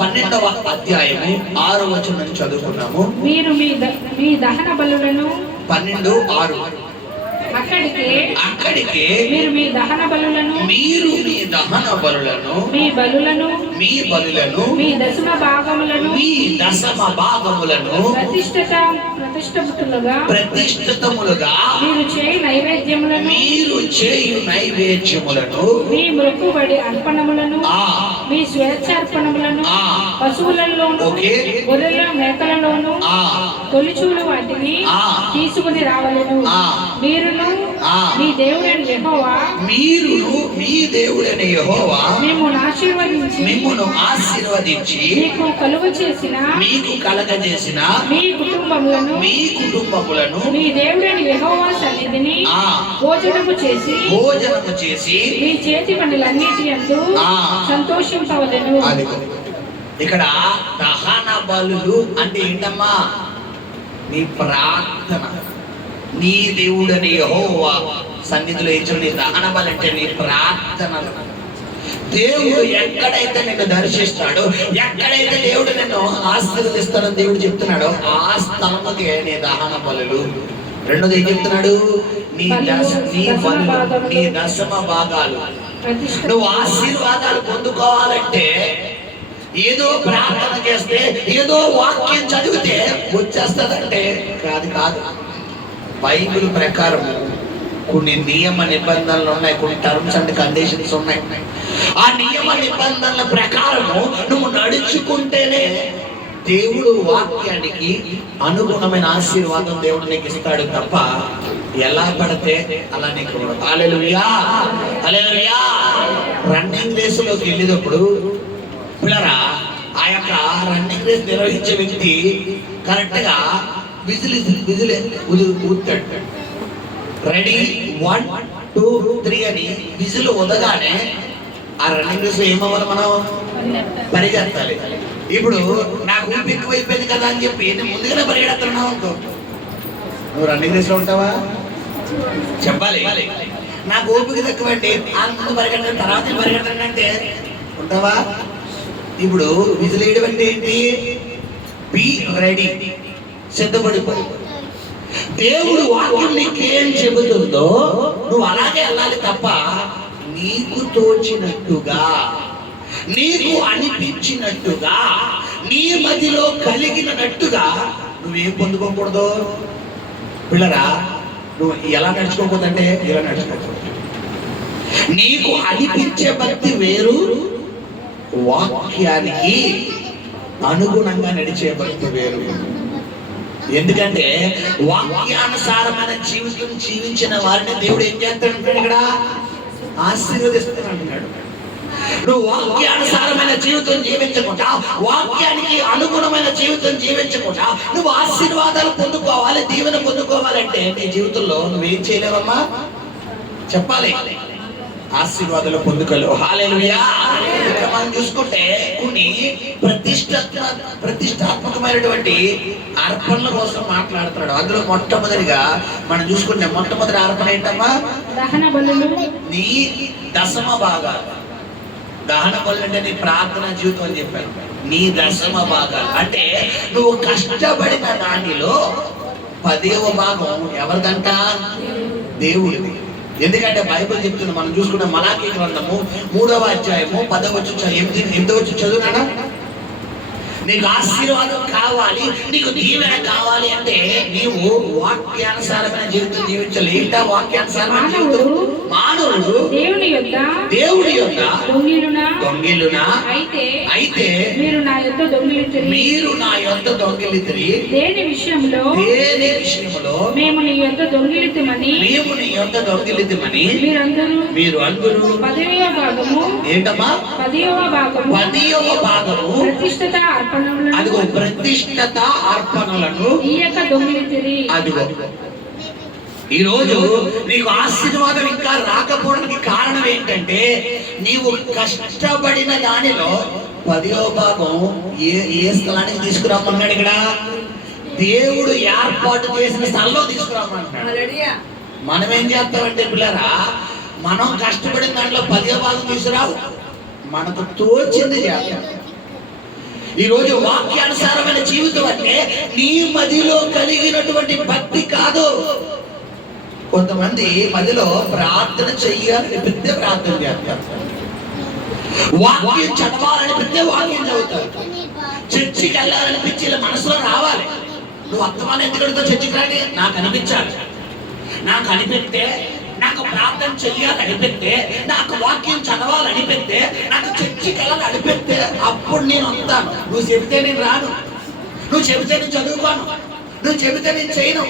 12వ అధ్యాయము 6వ వచనం చదువుకున్నాము. మీరు మీ దహన బలులను 12:6 అక్కడికి మీరు మీ దహన బలులను మీ బలులను మీ దశమ భాగములను ప్రతిష్ఠితములుగా మీరు చేయు నైవేద్యములను మీ మొక్కుబడి అర్పణములను మీ స్వేచ్ఛార్పణములను పశువులలోను గొర్రెల మేకలలోను తొలిచూలు వాటిని తీసుకుని రావలను. మీరును మీ దేవుడైన యెహోవా మిమ్మును ఆశీర్వదించి మీకు కలుగజేసిన మీ కుటుంబములను మీ దేవుడైన యెహోవా సన్నిధిని భోజనము చేసి మీ చేతి పనులన్నిటి యందు సంతోషింపవలెను. ఇక్కడ దహన బలులు అంటే ఏంటమ్మా? నీ ప్రార్థన, నీ దేవుడని యెహోవా సన్నిధిలో ఇచ్చిన నీ దహన బలి అంటే నీ ప్రార్థన. దేవుడు ఎక్కడైతే నిన్ను దర్శిస్తాడో, ఎక్కడైతే దేవుడు నిన్ను ఆశీర్వదిస్తాడో దేవుడు చెప్తున్నాడో ఆ స్థలముకే నీ దహన బలులు. రెండోది ఏం చెప్తున్నాడు? నీ దశమ భాగాలు. నువ్వు ఆశీర్వాదాలు పొందుకోవాలంటే ఏదో ప్రార్థన చేస్తే, ఏదో వాక్యం చదివితే వచ్చేస్తుందంటే కాదు. బైబిల్ ప్రకారం కొన్ని నియమ నిబంధనలు ఉన్నాయి, కొన్ని టర్మ్స్ అండ్ కండిషన్స్ ఉన్నాయి. ఆ నియమ నిబంధనల ప్రకారము నువ్వు నడుచుకుంటేనే దేవుడు వాక్యానికి అనుగుణమైన ఆశీర్వాదం దేవుడు నీకు ఇస్తాడు తప్ప ఎలా పడితే అలా నీకు. హల్లెలూయా, హల్లెలూయా. రన్నింగ్ రేస్ లోకి వెళ్ళేటప్పుడు పిల్లరా, ఆ యొక్క రన్నింగ్ రేస్ నిర్వహించే వ్యక్తి కరెక్ట్ గా విజిల్ ఊతాడు. రెడీ 1 2 3 అని విజిల్ వదగానే ఆ రన్నింగ్ రేస్ ఏమవ్వాలి? మనం పరిగెత్తాలి. ఇప్పుడు నాకు ఊపి ఎక్కువైపోయింది కదా అని చెప్పి నేను ముందుగానే పరిగెడుతున్నావు అనుకో, నువ్వు రన్నింగ్ రేస్ లో ఉంటావా? చెప్పాలి, నాకు ఓపిక తక్కువండి ఆ ముందు పరిగెడతాను తర్వాత పరిగెడతాను అంటే ఉంటావా? ఇప్పుడు విజిల్ వేయడం అంటే ఏంటి? బి రెడీ, సిద్ధపడిపో. దేవుడు వాక్యం నీకేం చెబుతుందో నువ్వు అలాగే వెళ్ళాలి తప్ప నీకు తోచినట్టుగా, నీకు అనిపించినట్టుగా, నీ మదిలో కలిగినట్టుగా నువ్వేం పొందుకోకూడదు. పిల్లరా, నువ్వు ఎలా నడుచుకోకూడదంటే ఇలా నడుచుకోకూడదు. నీకు అనిపించే భక్తి వేరు, వాక్యానికి అనుగుణంగా నడిచే భక్తి వేరు. ఎందుకంటే వాక్యానుసారమైన జీవితం జీవించిన వారిని దేవుడు ఏం చేస్తాడు? ఇక్కడ ఆశీర్వదిస్తాడు అంటున్నాడు. నువ్వు వాక్యానుసారమైన జీవితం జీవించకుండా, వాక్యానికి అనుగుణమైన జీవితం జీవించకుండా నువ్వు ఆశీర్వాదాలు పొందుకోవాలి, దీవెన పొందుకోవాలంటే నీ జీవితంలో నువ్వేం చేయలేవమ్మా? చెప్పాలి. ఆశీర్వాదాలు పొందుకోలేవు. హల్లెలూయా. ఇక్కడ మనం చూసుకుంటే కొన్ని ప్రతిష్టాత్మకమైనటువంటి అర్పణల కోసం మాట్లాడుతున్నాడు. అందులో మొట్టమొదటిగా మనం చూసుకుంటే మొట్టమొదటి అర్పణ ఏంటమ్మా? దహన బలులు. నీ దశమ భాగాలు. దహన బలు అంటే నీ ప్రార్థన జీవితం అని చెప్పాను. నీ దశమ భాగాలు అంటే నువ్వు కష్టపడిన దానిలో 10వ భాగం ఎవరిదంట? దేవుడిది. ఎందుకంటే బైబిల్ చెప్తుంది, మనం చూసుకున్న మలాకీ గ్రంథము 3వ అధ్యాయము 10వ వచనం 8వ వచనం చదువునాడా? నీకు ఆశీర్వాదం కావాలి, నీకు దీవెన కావాలి అంటే నీవు వాక్యానుసారమైన జీవితం జీవించాలి. ఏంటా వాక్యానుసారమైన జీవితం? మానవుడు దేవుడి యొక్క దొంగిలునా అయితే మీరు నా యొక్క దొంగిలితిరి. దేని విషయంలో మేము నీ యొక్క దొంగిలితమని మీరు అందరూ 10వ భాగము. ఏంటమ్మా? 10వ భాగము ప్రతిష్ఠిత అర్పణలను, అదిగో ప్రతిష్ఠిత అర్పణలను అదిగో. ఈ రోజు నీకు ఆశీర్వాదం ఇంకా రాకపోవడానికి కారణం ఏంటంటే నీవు కష్టపడిన దానిలో 10వ భాగం ఏ స్థలానికి తీసుకురామన్నాడు? ఇక్కడ దేవుడు ఏర్పాటు చేసిన స్థలంలో తీసుకురామన్నాడు. మనం ఏం చేస్తామంటే పిల్లరా, మనం కష్టపడిన దాంట్లో 10వ భాగం తీసుకురావు, మనకు తోచింది చేస్తాం. ఈ రోజు వాక్యానుసారమైన జీవితం అంటే నీ మదిలో కలిగినటువంటి భక్తి కాదు. కొంతమంది మదిలో ప్రార్థన చెయ్యాలనిపిస్తే ప్రార్థన చేస్తారు, వాక్యం చదవాలనిపిస్తే వాక్యం చదువుతారు, చర్చికి వెళ్ళాలనిపించి మనసులో రావాలి. నువ్వు అర్థమాన్ని ఎందుకంటే చర్చికి రాని నాకు అనిపించాలి, నాకు అనిపిస్తే, నాకు ప్రార్థన చెయ్యాలనిపిస్తే, నాకు వాక్యం చదవాలనిపిస్తే, నాకు చర్చికి వెళ్ళాలనిపిస్తే అప్పుడు నేను వస్తాను. నువ్వు చెబితే నేను రాను, నువ్వు చెబితే నేను చదువుకోను, నువ్వు చెబితే నేను చేయను.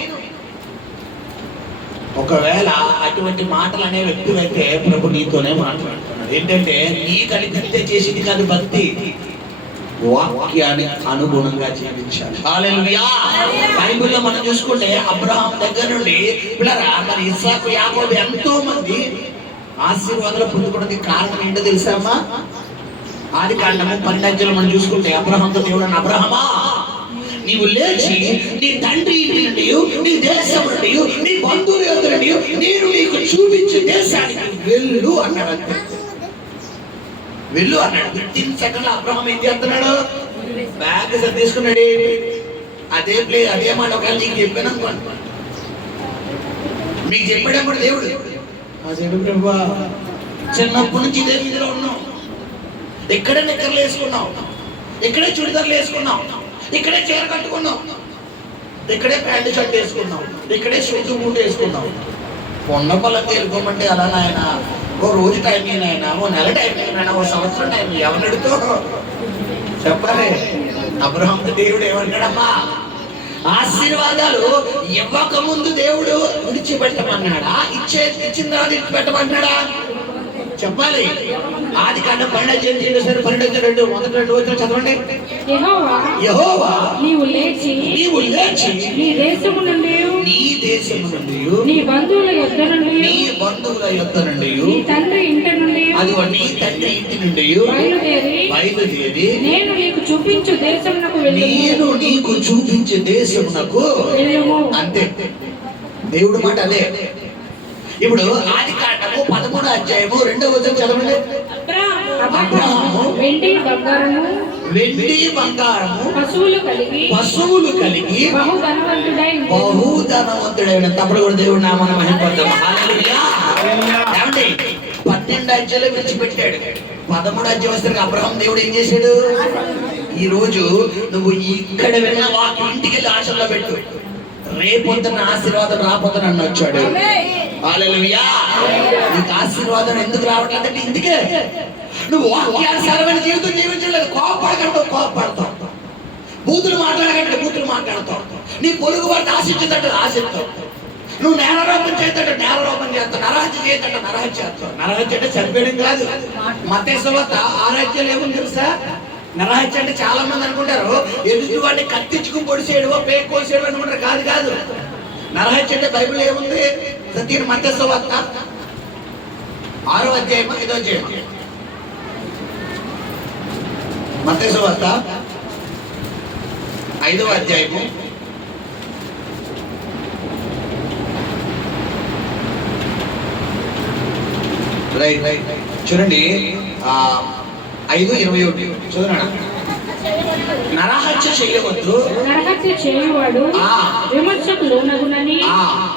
ఒకవేళ అటువంటి మాటలు అనే వ్యక్తులైతే ప్రభు నీతోనే మాట్లాడుతున్నాడు. ఏంటంటే నీకు అనిపిస్తే చేసింది కాదు భక్తి, వాక్యానికి అనుగుణంగా జీవించాలి. హల్లెలూయా. బైబిల్లో మనం చూసుకుంటే అబ్రహాం దగ్గర నుండి పిల్లరా మరి ఇస్సాకు, యాకోబు ఎంతో మంది ఆశీర్వాదాలు పొందుకోవడానికి కారణం ఏంటో తెలుసామా? ఆదికాండము 12 మనం చూసుకుంటే అబ్రహాంతో దేవుడు అన్న, అబ్రహమా నీవు లేచి నీ తండ్రి ఇంటి నుండి, నీ దేశం నుండి, నీ బంధువుల యొద్ద నుండి నేను నీకు చూపించే దేశానికి వెళ్ళు అన్నాడు. అంతే, వెళ్ళు అన్నాడు. 15 సెకండ్లు అబ్రహం ఏం చేస్తున్నాడు? బ్యాగ్ తీసుకున్నాడు. అదే మాట ఒకవేళ నీకు చెప్పాను అనుకోండి, మీకు చెప్పాడప్పుడు దేవుడు ప్రభా చిన్నప్పటి నుంచి ఇదే వీధిలో ఉన్నాం, ఇక్కడే నిక్కర్లు వేసుకున్నాం, ఇక్కడే చుడిదార్లు వేసుకున్నాం, ఇక్కడే చీర కట్టుకున్నాం, ఇక్కడే ప్యాంటు షర్ట్ వేసుకున్నాం, ఇక్కడే షూటు బూట్ వేసుకున్నాం. కొండ పొలంకి వెళ్ళిపోమంటే అలా నాయన ఓ రోజు టైం అయినా, ఓ నెల టైం అయినా, ఓ సంవత్సరం టైం ఎవరితో చెప్పాలి. అబ్రహాం దేవుడు ఏమన్నాడమ్మా? ఆశీర్వాదాలు ఇవ్వక ముందు దేవుడు విడిచిపెట్టమన్నాడా? ఇచ్చిన తర్వాత విడిచిపెట్టమన్నాడా? చెప్పాలి. ఆదికాండం 12:12 మొదటి 2 వచనం చదవండి. యెహోవా నీవు లేచి నీ దేశము నుండి నీ బంధువుల యొద్ద నుండి నీ తండ్రి ఇంటి నుండి బయలుదేరి నేను నీకు చూపించు దేశమునకు వెళ్ళుము. అంతే, దేవుడు మాట అదే. ఇప్పుడు ఆదికాండము 13వ అధ్యాయము 2వ వచనం చదవండి. అబ్రహాము వెండి బంగారము పశువులు కలిగి బహుధనవంతుడైన. తప్పుడు కూడా దేవుడు నామమున మహిమపడతాము. హల్లెలూయా. ఏమండి 12 అధ్యాయాలు విడిచిపెట్టాడు, 13వ అధ్యాయం వస్తే అబ్రహాం దేవుడు ఏం చేశాడు? ఈ రోజు నువ్వు ఇక్కడ వెళ్ళిన వాకి ఇంటికి వెళ్ళి ఆశల్లో పెట్టు, రేపొద్దున ఆశీర్వాదం రాపోతే నన్ను వచ్చాడు. హల్లెలూయా. నీకు ఆశీర్వాదం ఎందుకు రావట్లేదంటే ఇందుకే నువ్వు వాక్యానుసారమైన జీవితం జీవించలేదు. కోపపడతావు, బూతులు మాట్లాడతావు, నీ పొరుగు వారిని ఆశించేటట్టు ఆశిస్తావు, నువ్వు నేరారోపణ చేస్తాడు నేరారోపణ చేస్తావు, నరహత్య చేస్తాడు నరహత్య చేస్తావు. నరహత్య అంటే చనిపోయడం కాదు. మత్తయి సువార్త 6వ అధ్యాయంలో ఏముంది తెలుసా? నరహత్య అంటే చాలా మంది అనుకుంటారు ఎదుటి వాడిని కత్తించుకుని పొడిసేయడమో పేక కోసేయడం అనుకుంటారు. కాదు. నరహత్య అంటే బైబిల్ ఏముంది? మత్తయి సువార్త 6వ అధ్యాయము 5వ అధ్యాయం మత్తయి సువార్త 5వ అధ్యాయము రైట్ చూడండి 5:21 చూడండి. నరహత్య చేయవద్దు, నరహత్య చేయువాడు విమర్శకు లోనగునని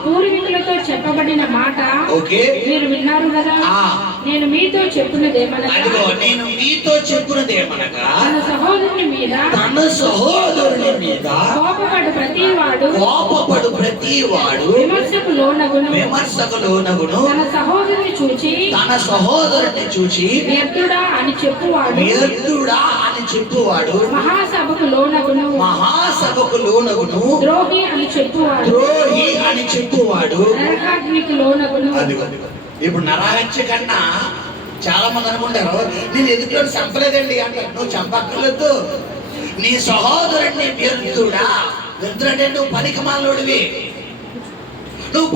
పూర్వీకులతో చెప్పబడిన మాట ఓకే మీరు విన్నారు కదా. నేను మీతో చెప్పినదేమనగా, అదిగో నేను మీతో చెప్పినదేమనగా తన సహోదరుని మీద కోపపడు ప్రతివాడు విమర్శకు లోనగును, తన సహోదరుని చూచి వ్యర్థుడా అని చెప్పువాడు మహాసభకు లోనగును, ద్రోహి అని చెప్పువాడు నరకాగ్నికి లోనగును. ఇప్పుడు నరహత్య కన్నా చాలా మంది అనుకుంటారు నేను ఎదుటి చంపలేదండి అంటారు. నువ్వు చంపక్కర్లేదు. నీ సహోదరుడిని వ్యర్థుడా, వ్యర్థుడంటే నువ్వు పనికిమాలోడివి, నువ్వు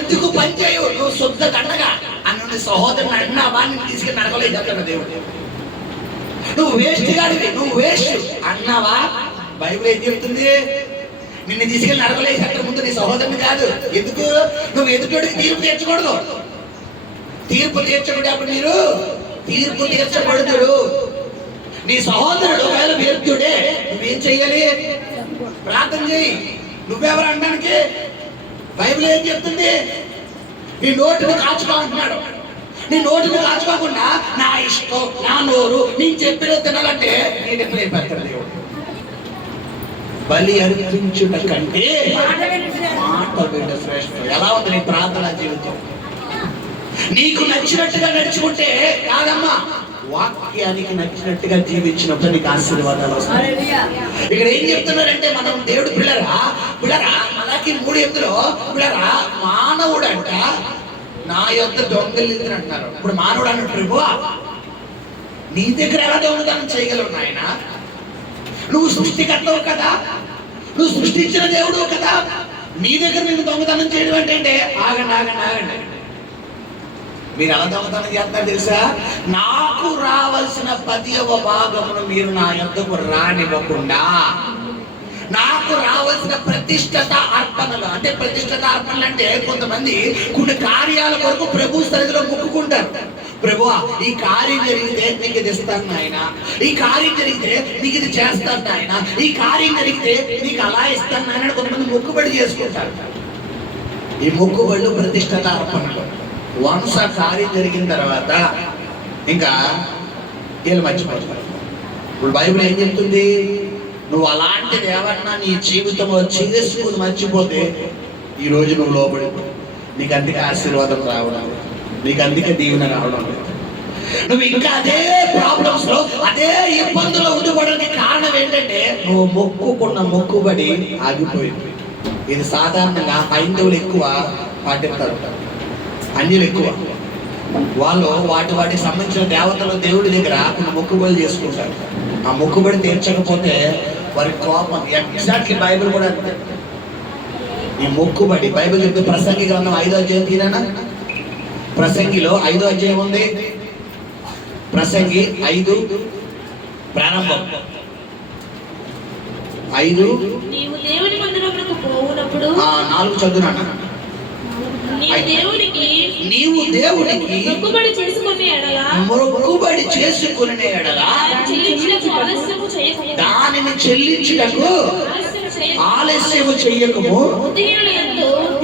ఎందుకు పని చేయవు, నువ్వు శుద్ధ దండగా అని నీ సహోదరుని అన్నావా నేను తీసుకెళ్ళి నడవలేదు అంటాడు దేవుడు. నువ్వు వేస్ట్ గాడివి, నువ్వు వేస్ట్ అన్నావా బైబిల్ ఏం చెప్తుంది? నిన్ను తీసుకెళ్ళి నడవలేదు అక్కడ ముందు నీ సహోదరుని కాదు. ఎందుకు? నువ్వు ఎదుటోడికి తీర్పు తీర్చకూడదు. తీర్పు తీర్చకూడదు. అప్పుడు మీరు తీర్పు తీర్చకూడదు. నీ సహోదరుడు ఒకవేళ వ్యర్థుడే నువ్వేం చెయ్యాలి? ప్రార్థన చేయి. నువ్వెవరు అనడానికి? బైబిల్ ఏం చెప్తుంది? నీ నోటిని కాచుకో అంటున్నాడు. నీ నోటిని కాచుకోకుండా నా ఇష్టం, నా నోరు నేను చెప్పిన తినాలంటే నీ దగ్గర పెడతాడు దేవుడు. బలి అర్పించుట కంటే మాట వినుట శ్రేష్టం. ఎలా ఉంది నీ ప్రార్థన జీవితం? నీకు నచ్చినట్టుగా నడుచుకుంటే కాదమ్మా, వాక్యానికి నచ్చినట్టుగా జీవించినప్పుడు నీకు ఆశీర్వాదాలు వస్తాయి. ఇక్కడ ఏం చెప్తున్నారంటే మనం దేవుడు పిల్లరా మనకి 3:8 మానవుడు అంట నా యొక్క దొంగలిద్దరు అంటున్నారు. ఇప్పుడు మానవుడు అన్నట్టు ప్రభువా నీ దగ్గర ఎలా దొంగతనం చేయగలవు నాయన? నువ్వు సృష్టికర్తవు కదా, నువ్వు సృష్టించిన దేవుడు కదా, నీ దగ్గర నేను దొంగతనం చేయడం అంటే ఆగండి. మీరు ఎలా దొంగతనం చేస్తున్నారు తెలుసా? నాకు రావాల్సిన 10వ భాగమును మీరు నా యొద్దకు రానివ్వకుండా, నాకు రావాల్సిన ప్రతిష్ఠిత అర్పణలు అంటే కొంతమంది కొన్ని కార్యాల కొరకు ప్రభు సన్నిధిలో మొక్కుకుంటారు. ప్రభువా ఈ కార్యం జరిగితే నీకు ఇది ఇస్తాను నాయన, ఈ కార్యం జరిగితే నీకు ఇది చేస్తాను నాయన, ఈ కార్యం జరిగితే నీకు అలా ఇస్తాను నాయన కొంతమంది మొక్కుబడి చేసుకుంటారు. ఈ మొక్కుబడులు ప్రతిష్ఠిత అర్పణలు. వన్స్ ఆ కార్యం జరిగిన తర్వాత ఇంకా వీళ్ళు మర్చిపోతారు. ఇప్పుడు బైబిల్ ఏం చెప్తుంది? నువ్వు అలాంటిది ఏమన్నా నీ జీవితంలో చేసుకుని మర్చిపోతే ఈ రోజు నువ్వు లోపడి నీకు అందుకే ఆశీర్వాదం రావడం, నీకు అందుకే దీవెన రావడం. నువ్వు ఇంకా అదే ప్రాబ్లమ్స్ లో అదే ఇబ్బందులు ఉండిపోవడానికి కారణం ఏంటంటే నువ్వు మొక్కుకున్న మొక్కుబడి ఆగిపోయింది. ఇది సాధారణంగా హైందవులు ఎక్కువ పాటిస్తారు, అన్యులు ఎక్కువ. వాళ్ళు వాటికి సంబంధించిన దేవతలు దేవుడి దగ్గర కొన్ని మొక్కుబడులు చేసుకుంటారు. ఆ మొక్కుబడి తీర్చకపోతే వారి కోపం. ఎగ్జాక్ట్లీ బైబిల్ కూడా అంతే. ఈ మొక్కుబడి బైబిల్ చెప్తే ప్రసంగి గ్రంథం 5వ అధ్యాయం తీరానా? ప్రసంగిలో 5వ అధ్యాయం ఉంది. ప్రసంగి 5 ప్రారంభం 5 నీవు దేవుని మందిరమునకు పోవునప్పుడు 4 చదువునా? నీవు దేవునికి మొక్కుబడి చేసుకునే ఎడల దానిని చెల్లించుటకు ఆలస్యము చెయ్యకము.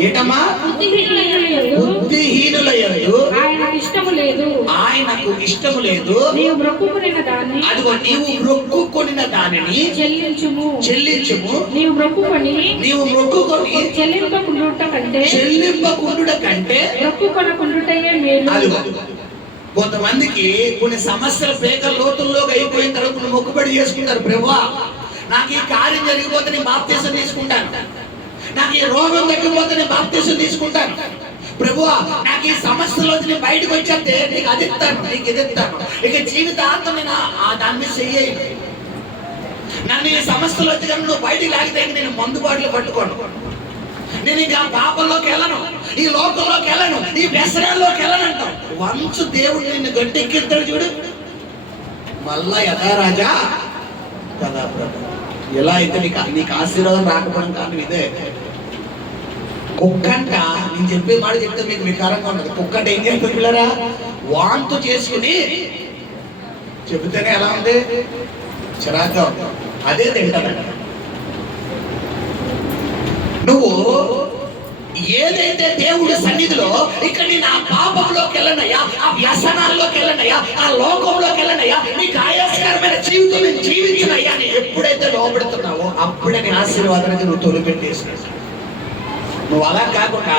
ఏటమ్మా? బుద్ధిహీనుల యందు ఆయనకు ఇష్టము లేదు. అదిగో నీవు మొక్కుకొనిన దానిని చెల్లించుము. నీవు మొక్కుకొని చెల్లింపకుండుట కంటే అదిగో. కొంతమందికి కొన్ని సమస్యల పేక లోతుల్లోకి అయిపోయిన తర్వాత మొక్కుబడి చేసుకుంటారు. ప్రభువా నాకు ఈ కార్యం జరిగిపోతే నేను బాప్తీసం తీసుకుంటాను, నాకు ఈ రోగం తగ్గిపోతే నేను బాప్తీసం తీసుకుంటాను, ప్రభువా నాకు ఈ సమస్యలో నేను బయటకు వచ్చేస్తే నీకు అది ఇస్తాను, నీకు ఇది ఇస్తాను, ఇక జీవితాంతం నేను దాని మీద చెయ్యి. నన్ను ఈ సమస్యలో వచ్చి నువ్వు బయటికి లాగితే నేను మందు బాటలు పట్టుకోను, నేను ఇంకా పాపంలోకి వెళ్ళను, ఈ లోకంలోకి వెళ్ళను, ఈ వ్యసనాల్లోకి వెళ్ళను అంటావు. వంచు దేవుడు నిన్ను గట్టెక్కిస్తాడు చూడు, మళ్ళా యథా రాజా కదా ప్రభు. ఎలా అయితే నీకు ఆశీర్వాదం రాకపోవడం కారణం ఇదే. కుక్కంట, నేను చెప్పే మాట చెప్తే మీకు వికారంగా ఉండదు. కుక్కంట ఏం చేస్తుంది పిల్లరా? వాంతు చేసుకుని చెబితేనే ఎలా ఉంది, చిరాగ్గా ఉంది, అదే తింటానంట. నువ్వు ఏదైతే దేవుడి సన్నిధిలో ఇక్కడ నేను ఆ పాపంలోకి వెళ్ళనయ్యా, ఆ వ్యసనాల్లోకి వెళ్ళనయ్యా, ఆ లోకంలోకి వెళ్ళనయ్యా, నీకు ఆయాసకరమైన జీవితం నేను జీవించనయ్యా అని ఎప్పుడైతే లోపడుతున్నావో అప్పుడే నీ ఆశీర్వాదానికి నువ్వు తొలిపెట్టేసినావు. నువ్వు అలా కాకుండా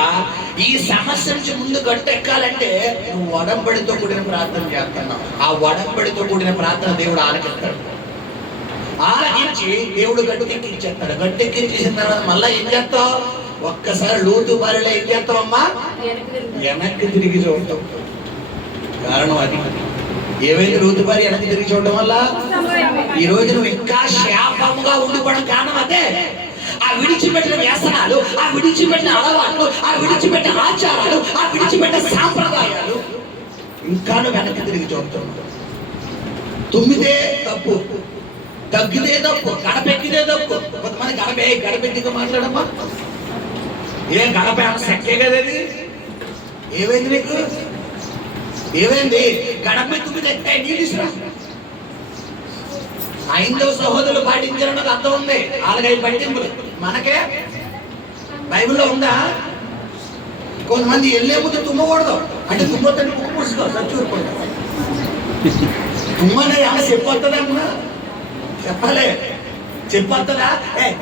ఈ సమస్య నుంచి ముందు గట్టెక్కాలంటే నువ్వు వడంబడితో కూడిన ప్రార్థన చేస్తున్నావు. ఆ వడంబడితో కూడిన ప్రార్థన దేవుడు ఆలకిస్తాడు. ఆలకించి దేవుడు గట్టెక్కించేస్తాడు. గట్టెక్కించేసిన తర్వాత మళ్ళీ ఏం చేస్తావు? ఒక్కసారి లోతు బారిలో ఏం చేస్తావమ్మా? వెనక్కి తిరిగి చూడటం. కారణం అది. ఏమైంది లోతు బారి వెనక్కి తిరిగి చూడటం వల్ల? ఈ రోజు నువ్వు ఇంకా శాపముగా ఉండిపోవడం కారణం అదే. ఆ విడిచిపెట్టిన వ్యసనాలు, ఆ విడిచిపెట్టిన అలవాట్లు, ఆ విడిచిపెట్టిన ఆచారాలు, ఆ విడిచిపెట్టిన సాంప్రదాయాలు ఇంకా వెనక్కి తిరిగి చూస్తున్నావు. తుమ్మితే తప్పు, తగ్గితే తప్పు, గడపెక్కితే తప్పు. కొంతమంది గడపెక్కిగా మాట్లాడమ్మా. ఏం గడప సెక్కే కదా అది? ఏమైంది నీకు? ఏమైంది? గడప తుమ్మితే నీళ్ళు ఇస్తున్నా. ఐదో సహోదరులు పాటించారన్నది అర్థం ఉంది. వాళ్ళకి పట్టింపులు, మనకే బైబిల్లో ఉందా? కొంతమంది వెళ్ళే ముందు తుమ్మకూడదు అంటే తుమ్మొద్దని ముక్కు పూసుకో, చచ్చూరుకోండి. తుమ్మనే ఏమైనా చెప్పొస్తుందా? అన్నా చెప్పాలి, చెప్పొస్తుందా?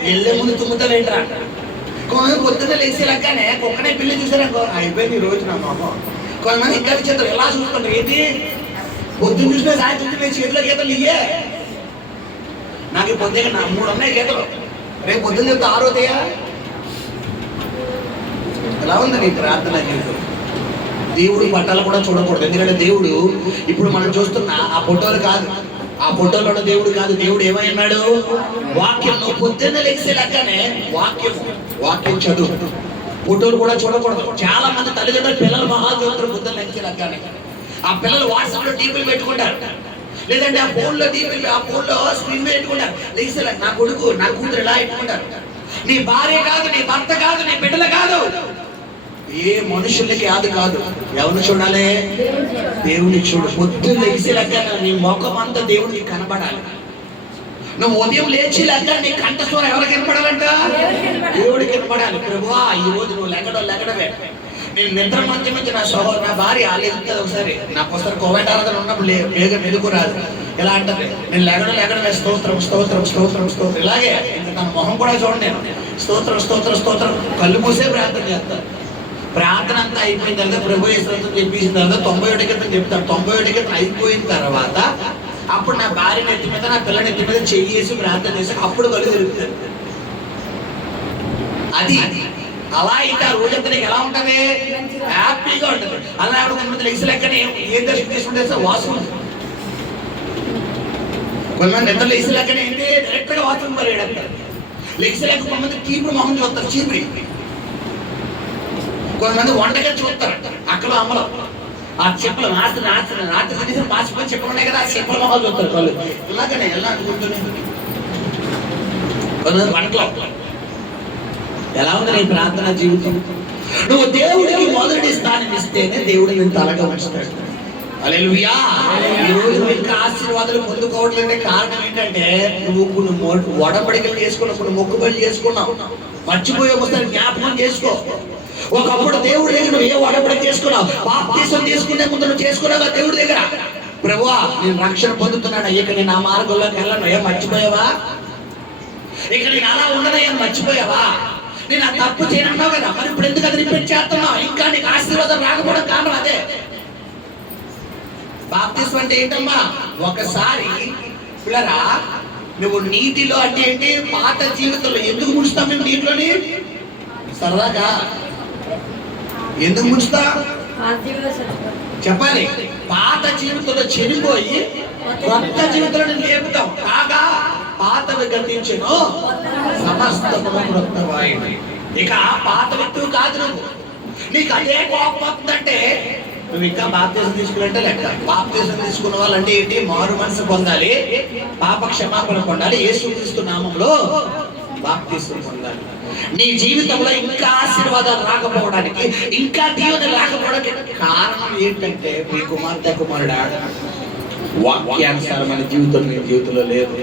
వెళ్ళే ముందు తుమ్ముతావేంట్రా? కొంతమంది పొద్దున్న లేచి లెక్కనే కుక్కనే పిల్లి చూసారనుకో, అయిపోయింది ఈ రోజు నా మొహం. కొంతమంది ఇంకా చేస్తారు, ఎలా చూసుకుంటారు? ఏంటి పొద్దున్న చూసినా సాయంత్రం చూసిన చేతిలో గీతలు ఇయ్యే. నాకు పొద్దున 3 ఉన్నాయి గీతలు, రేపు పొద్దున్న చెప్తే 6 ఎలా ఉంది నీ ప్రార్థన జీవితం? దేవుడి పట్టాలు కూడా చూడకూడదు. ఎందుకంటే దేవుడు ఇప్పుడు మనం చూస్తున్న ఆ ఫోటోలు కాదు, ఆ ఫోటోలో ఉన్న దేవుడు కాదు. దేవుడు ఏమైనాడు? వాక్యం. నువ్వు పొద్దున్న లేచి లెక్కనే వాక్యం చదువు. ఫోటోలు కూడా చూడకూడదు. చాలా మంది తల్లిదండ్రులు పిల్లలు మహాజ్యోతులు పొద్దున్న లేచి లెక్కనే ఆ పిల్లలు వాట్సాప్ లో డీపీలు పెట్టుకుంటారు, లేదంటే ఆ ఫోన్లో డీపీలు, ఆ ఫోన్లో స్క్రీన్ పెట్టుకుంటారు. లేచి నా కొడుకు నా కూతురు ఇలా పెట్టుకుంటారు. నీ భార్య కాదు, నీ భర్త కాదు, నీ బిడ్డలు కాదు, ఏ మనుషులకి అది కాదు. ఎవరు చూడాలి? దేవుని చూడు. పొద్దున్న లేచి లెక్క నీ ముఖం అంతా దేవుడికి కనబడాలి. నువ్వు ఉదయం లేచి లెక్క నీ కంఠస్వరం ఎవరికి కనపడాలంట? దేవుడికి కనపడాలి. ప్రభువా ఈ రోజు నువ్వు లెగడమే. నేను నిద్ర మంచి నా భార్య ఆలోచించదు. ఒకసారి నాకు ఒకసారి కోవిడ్ ఆరాధన ఉన్నప్పుడు వేగ మెలుగు రాదు. ఎలా అంటది? నేను లెగడమే స్తోత్రం స్తోత్రం స్తోత్రం స్తోత్రం. ఇలాగే ఇంకా తన మొహం కూడా చూడండి. నేను స్తోత్రం స్తోత్రం స్తోత్రం కళ్ళు మూసే ప్రార్థన చేస్తాను. ప్రార్థన అంతా అయిపోయిన తర్వాత ప్రభు యేసుక్రీస్తు చెప్పేసిన తర్వాత 91 క్రితం చెప్తాను. 91 క్రితం అయిపోయిన తర్వాత అప్పుడు నా భార్య నెత్తి మీద, నా పిల్ల నెత్తి మీద చేసి ప్రార్థన చేసి అప్పుడు కళ్ళు తిరుగుతారు. అది అలా అయితే ఆ రోజంతా నీకు ఎలా ఉంటది? హ్యాపీగా ఉంటుంది. అలా కొంతమంది లెగ్స్ లెక్కనే ఏం దర్శనం చేసుకుంటే వాసన. కొంతమంది నిద్ర లెగ్స్ లెక్కనే ఏంటి డైరెక్ట్ గా వాసన పరిగెడతారు. లెగ్స్ లెక్క కొంతమంది చీపురు మొహం చూస్తారు, చీపురి. కొంతమంది వంటగా చూస్తారు, అక్కలు అమ్మలు ఆ చెప్పులు నాటి తినేసి పాసిపోయి చెప్పులు ఉన్నాయి కదా, ఆ చెప్పుల మొహాలు చూస్తారు వాళ్ళు. ఇలాగనే ఎలా అనుకుంటుంది. కొంతమంది వంటలు. ఎలా ఉంది నీ ప్రార్థన జీవితం? నువ్వు దేవుడికి మొదటి స్థానం ఇస్తేనే దేవుడు నేను తలగా ఉంచుతాడు. హల్లెలూయా. ఈ రోజు నువ్వు ఇంకా ఆశీర్వాదాలు పొందుకోవట్లేదంటే కారణం ఏంటంటే నువ్వు కొన్ని ఒడంబడికలు చేసుకున్నావు, కొన్ని మొక్కుబడులు చేసుకున్నావు. మర్చిపోయే ఒకసారి జ్ఞాపకం చేసుకో. ఒకప్పుడు దేవుడి దగ్గర నువ్వు ఏ ఒడంబడిక చేసుకున్నావు? బాప్తిసం తీసుకునే ముందు నువ్వు చేసుకున్నావా దేవుడి దగ్గర? ప్రభువా నేను రక్షణ పొందుతున్నాను, ఇక నేను ఆ మార్గంలోకి వెళ్ళను. ఏం మర్చిపోయావా? ఇక నేను అలా ఉండనయ్యా మర్చిపోయావా? నేను ఆ తప్పు చేయనున్నావు కదా, మరి ఇప్పుడు ఎందుకు అది రిపీట్ చేస్తున్నావు? ఇంకా నీకు ఆశీర్వాదం రాకపోవడం కారణం అదే. బాప్తిసం అంటే ఏంటమ్మా? ఒకసారి పిల్లరా నువ్వు నీటిలో అంటే ఏంటి? పాత జీవితంలో ఎందుకు ముంచుతాం మేము నీటిలోని? సరదాగా ఎందుకు ముంచుతా చెప్పాలి. పాత జీవితంలో చెడిపోయి కొత్త జీవితంలో లేపుతాం. కాగా పాతవి గతించెను సమస్తము క్రొత్తవాయును. ఇక పాత వ్యక్తివి కాదు నువ్వు. నీకు అదే కోపం వస్తుందంటే నువ్వు ఇంకా బాప్తీసం తీసుకున్నట్టే లెక్క. బాప్తీసం తీసుకున్న వాళ్ళంటే ఏంటి? మారు మనసు పొందాలి, పాప క్షమాపణ పొందాలి, యేసుక్రీస్తు నామంలో బాప్తీసం పొందాలి. నీ జీవితంలో ఇంకా ఆశీర్వాదాలు రాకపోవడానికి, ఇంకా దీవెన రాకపోవడానికి కారణం ఏంటంటే మీ కుమార్తె కుమారుడా వాక్యానుసారమైన జీవితం నీ జీవితంలో లేదు.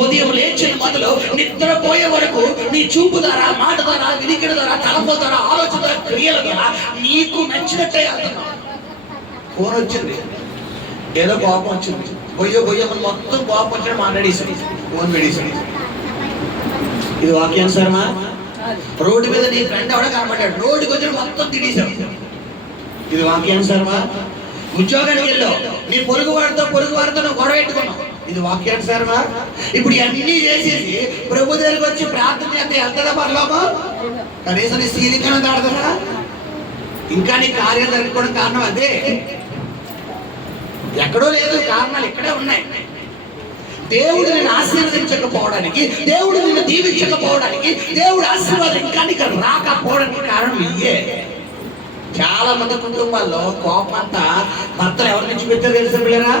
ఉదయం లేచిన మొదలు నిద్రపోయే వరకు నీ చూపు ద్వారా, మాట ద్వారా, వినికిడి ద్వారా, తలపు ద్వారా, ఆలోచన ద్వారా, క్రియల ద్వారా నీకు నచ్చినట్టే వెళ్తున్నావు. ఫోన్ వచ్చింది, ఏదో కోపం వచ్చింది, బొయ్యమని మొత్తం కోపం వచ్చి మాట్లాడేసాడు, ఫోన్ పెడేసాడు. ఇది వాక్యానుసారమా? రోడ్డు మీద నీ ఫ్రెండ్ ఎవడ కనబడ్డాడు, రోడ్డుకి వచ్చి మొత్తం తినేసాడు. ఇది వాక్యానుసారమా? ఉద్యోగానికి వెళ్ళావు, నీ పొరుగు వారితో నువ్వు గొడవ పెట్టుకున్నావు. ఇది వాక్యానుసారమా? ఇప్పుడు అన్నీ చేసేసి ప్రభు దగ్గరికి వచ్చి ప్రార్థన చేస్తే వెళ్తుందా పరలోకం? కనీసం నీ సీలింగ్ అనేది ఆడదా? ఇంకా నీ కార్యం జరుపుకోవడం కారణం అదే. ఎక్కడో లేదు, కారణాలు ఇక్కడే ఉన్నాయి. దేవుడు నిన్ను ఆశీర్వదించకపోవడానికి, దేవుడు నిన్ను దీవించకపోవడానికి, దేవుడు ఆశీర్వాదం ఇంకా నీకు రాకపోవడానికి కారణం ఇయ్యే. చాలా మంది కుటుంబాల్లో కోపం అంతా భర్తలు ఎవరి నుంచి పెట్టారు తెలుసా పిల్లరా?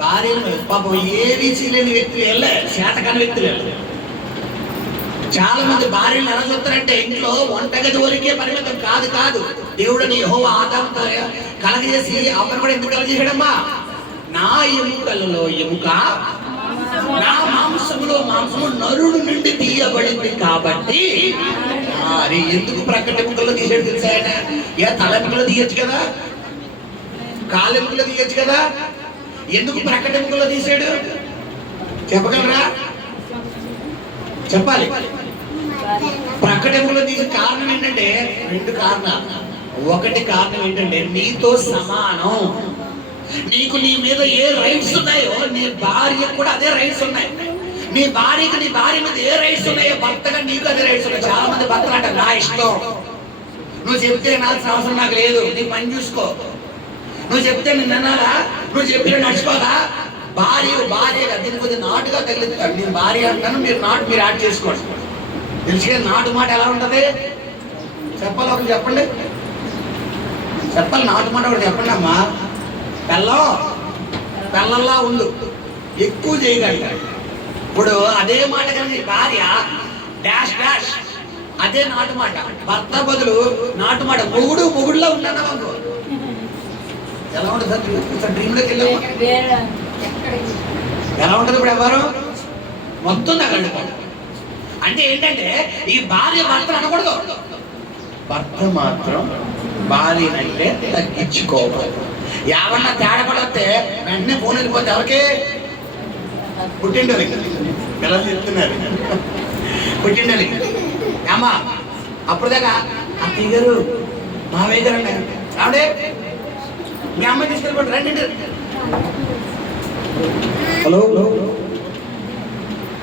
భార్యలు. పాపం ఏమీ చేయలేని వ్యక్తులు వెళ్ళే, శాతకాని వ్యక్తులు వెళ్ళే. చాలా మంది భార్యలు ఎలా చూస్తారంటే ఇంట్లో వంటగది వరకే పరిమితం కాదు. దేవుడిని యెహోవా ఆదాముతో కలగజేసి అతను కూడా ఎందుకు కలగజేయడమ్మా? నా ఎముకలలో ఎముక, నా మాంసములో మాంసము నరుడు నుండి తీయబడింది కాబట్టి. అది ఎందుకు ప్రక్కట ఎముకల్లో తీసాడు తెలుసా? ఆయన తల ఎముకలో తీయచ్చు కదా, కాలు ఎముకలో తీయచ్చు కదా, ఎందుకు ప్రక్కట ఎముకల్లో తీసాడు? చెప్పగలరా? చెప్పాలి. ప్రక్కట ఎముకలో తీసే కారణం ఏంటంటే రెండు కారణాలు. ఒకటి కారణం ఏంటంటే నీతో సమానం, నీకు నీ మీద ఏ రైట్స్ ఉన్నాయో నీ భార్యకు కూడా అదే రైట్స్ ఉన్నాయి. నీ భార్యకి నీ భార్య మీద ఏ రైట్స్ ఉన్నాయో భర్తగా నీకు అదే రైట్స్ ఉన్నాయి. చాలా మంది భర్తలు అంటారు నా ఇష్టం, నువ్వు చెప్తే నాల్సిన అవసరం నాకు లేదు, నీకు పని చూసుకో, నువ్వు చెప్తే నేను అనాలా, నువ్వు చెప్పిన నడుచుకోదా? భార్యగా దీని కొద్దిగా నాటుగా తగిలిస్తాడు. నేను భార్య అంటాను, మీరు మీరు యాడ్ చేసుకోండి. తెలుసుగా నాటు మాట ఎలా ఉంటుంది చెప్పాలి, ఒకటి చెప్పండి, చెప్పాలి. నాటు మాట ఒకటి చెప్పండి అమ్మా. పెళ్ళంలా ఉండు, ఎక్కువ చేయగలిగాడు. ఇప్పుడు అదే మాట కానీ భార్య డాష్ డాష్, అదే నాటు మాట. భర్త బదులు నాటు మాట మొగుడులో ఉన్నాను అనుకో, ఎలా ఉంటుంది సార్? డ్రీమ్లోకి వెళ్ళాము, ఎలా ఉంటుంది ఇప్పుడు? ఎవరు మొత్తం నాకు అంటే ఏంటంటే ఈ భార్య భర్త అనకూడదు, భర్త మాత్రం భార్యనంటే తగ్గించుకోవాలి. ఏమన్నా తేడా పడితే వెంటనే ఫోన్ వెళ్ళిపోతే ఎవరికి? పుట్టిండలి పిల్లలు చెప్తున్నారు, పుట్టిండలి అమ్మా. అప్పుడు దాకా అత్తయ్య గారు మావయ్య గారు అన్నారు, రావడే మీ అమ్మాయి తీసుకెళ్ళిపోండి రండి. హలో,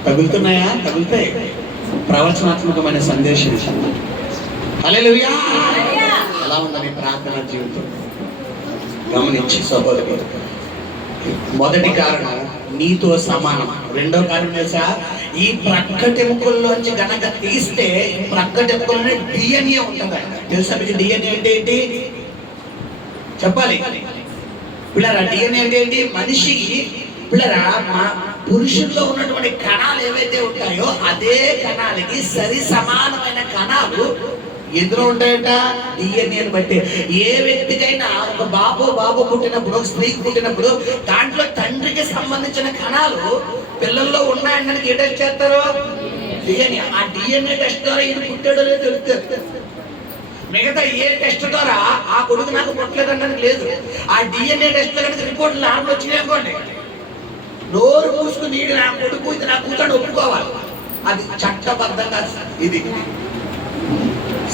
తగులుతున్నాయా? తగులుతాయి. ప్రవచనాత్మకమైన సందేశం. హల్లెలూయా. ఎలా ఉందని ప్రార్థన జీవితం గమనించి సహోదరు. మొదటి కారణం నీతో సమానం. రెండో కారణం తెలుసా? ఈ ప్రక్కటెముకల్లోంచి గనక తీస్తే ఈ ప్రక్కటెముకల్లోనే DNA ఉంటుంది. తెలుసా మీకు DNA అంటే ఏంటి? చెప్పాలి పిల్లరా. DNA అంటే ఏంటి? మనిషి పిల్లరా పురుషుల్లో ఉన్నటువంటి కణాలు ఏవైతే ఉంటాయో అదే కణాలకి సరి సమానమైన కణాలు ఎందులో ఉంటాయట? డిఎన్ఏని బట్టి. ఏ వ్యక్తికైనా ఒక బాబు పుట్టినప్పుడు, ఒక స్త్రీకి పుట్టినప్పుడు దాంట్లో తండ్రికి సంబంధించిన కణాలు పిల్లల్లో ఉన్నాయని ఏ టెస్ట్ చేస్తారు? డిఎన్ఏ. ఆ డిఎన్ఏ టెస్ట్ ద్వారా ఇది పుట్టాడో లేదో తెలుస్తుంది. మిగతా ఏ టెస్ట్ ద్వారా ఆ కొడుకు నాకు పుట్టలేదనడానికి లేదు. ఆ డిఎన్ఏ టెస్ట్ లో కనుక రిపోర్ట్లు లాభం వచ్చినాయి అనుకోండి, నోరు పూసుకుని ఇది నా కొడుకు, ఇది నా కూతురు ఒప్పుకోవాలి. అది చట్టబద్ధంగా, ఇది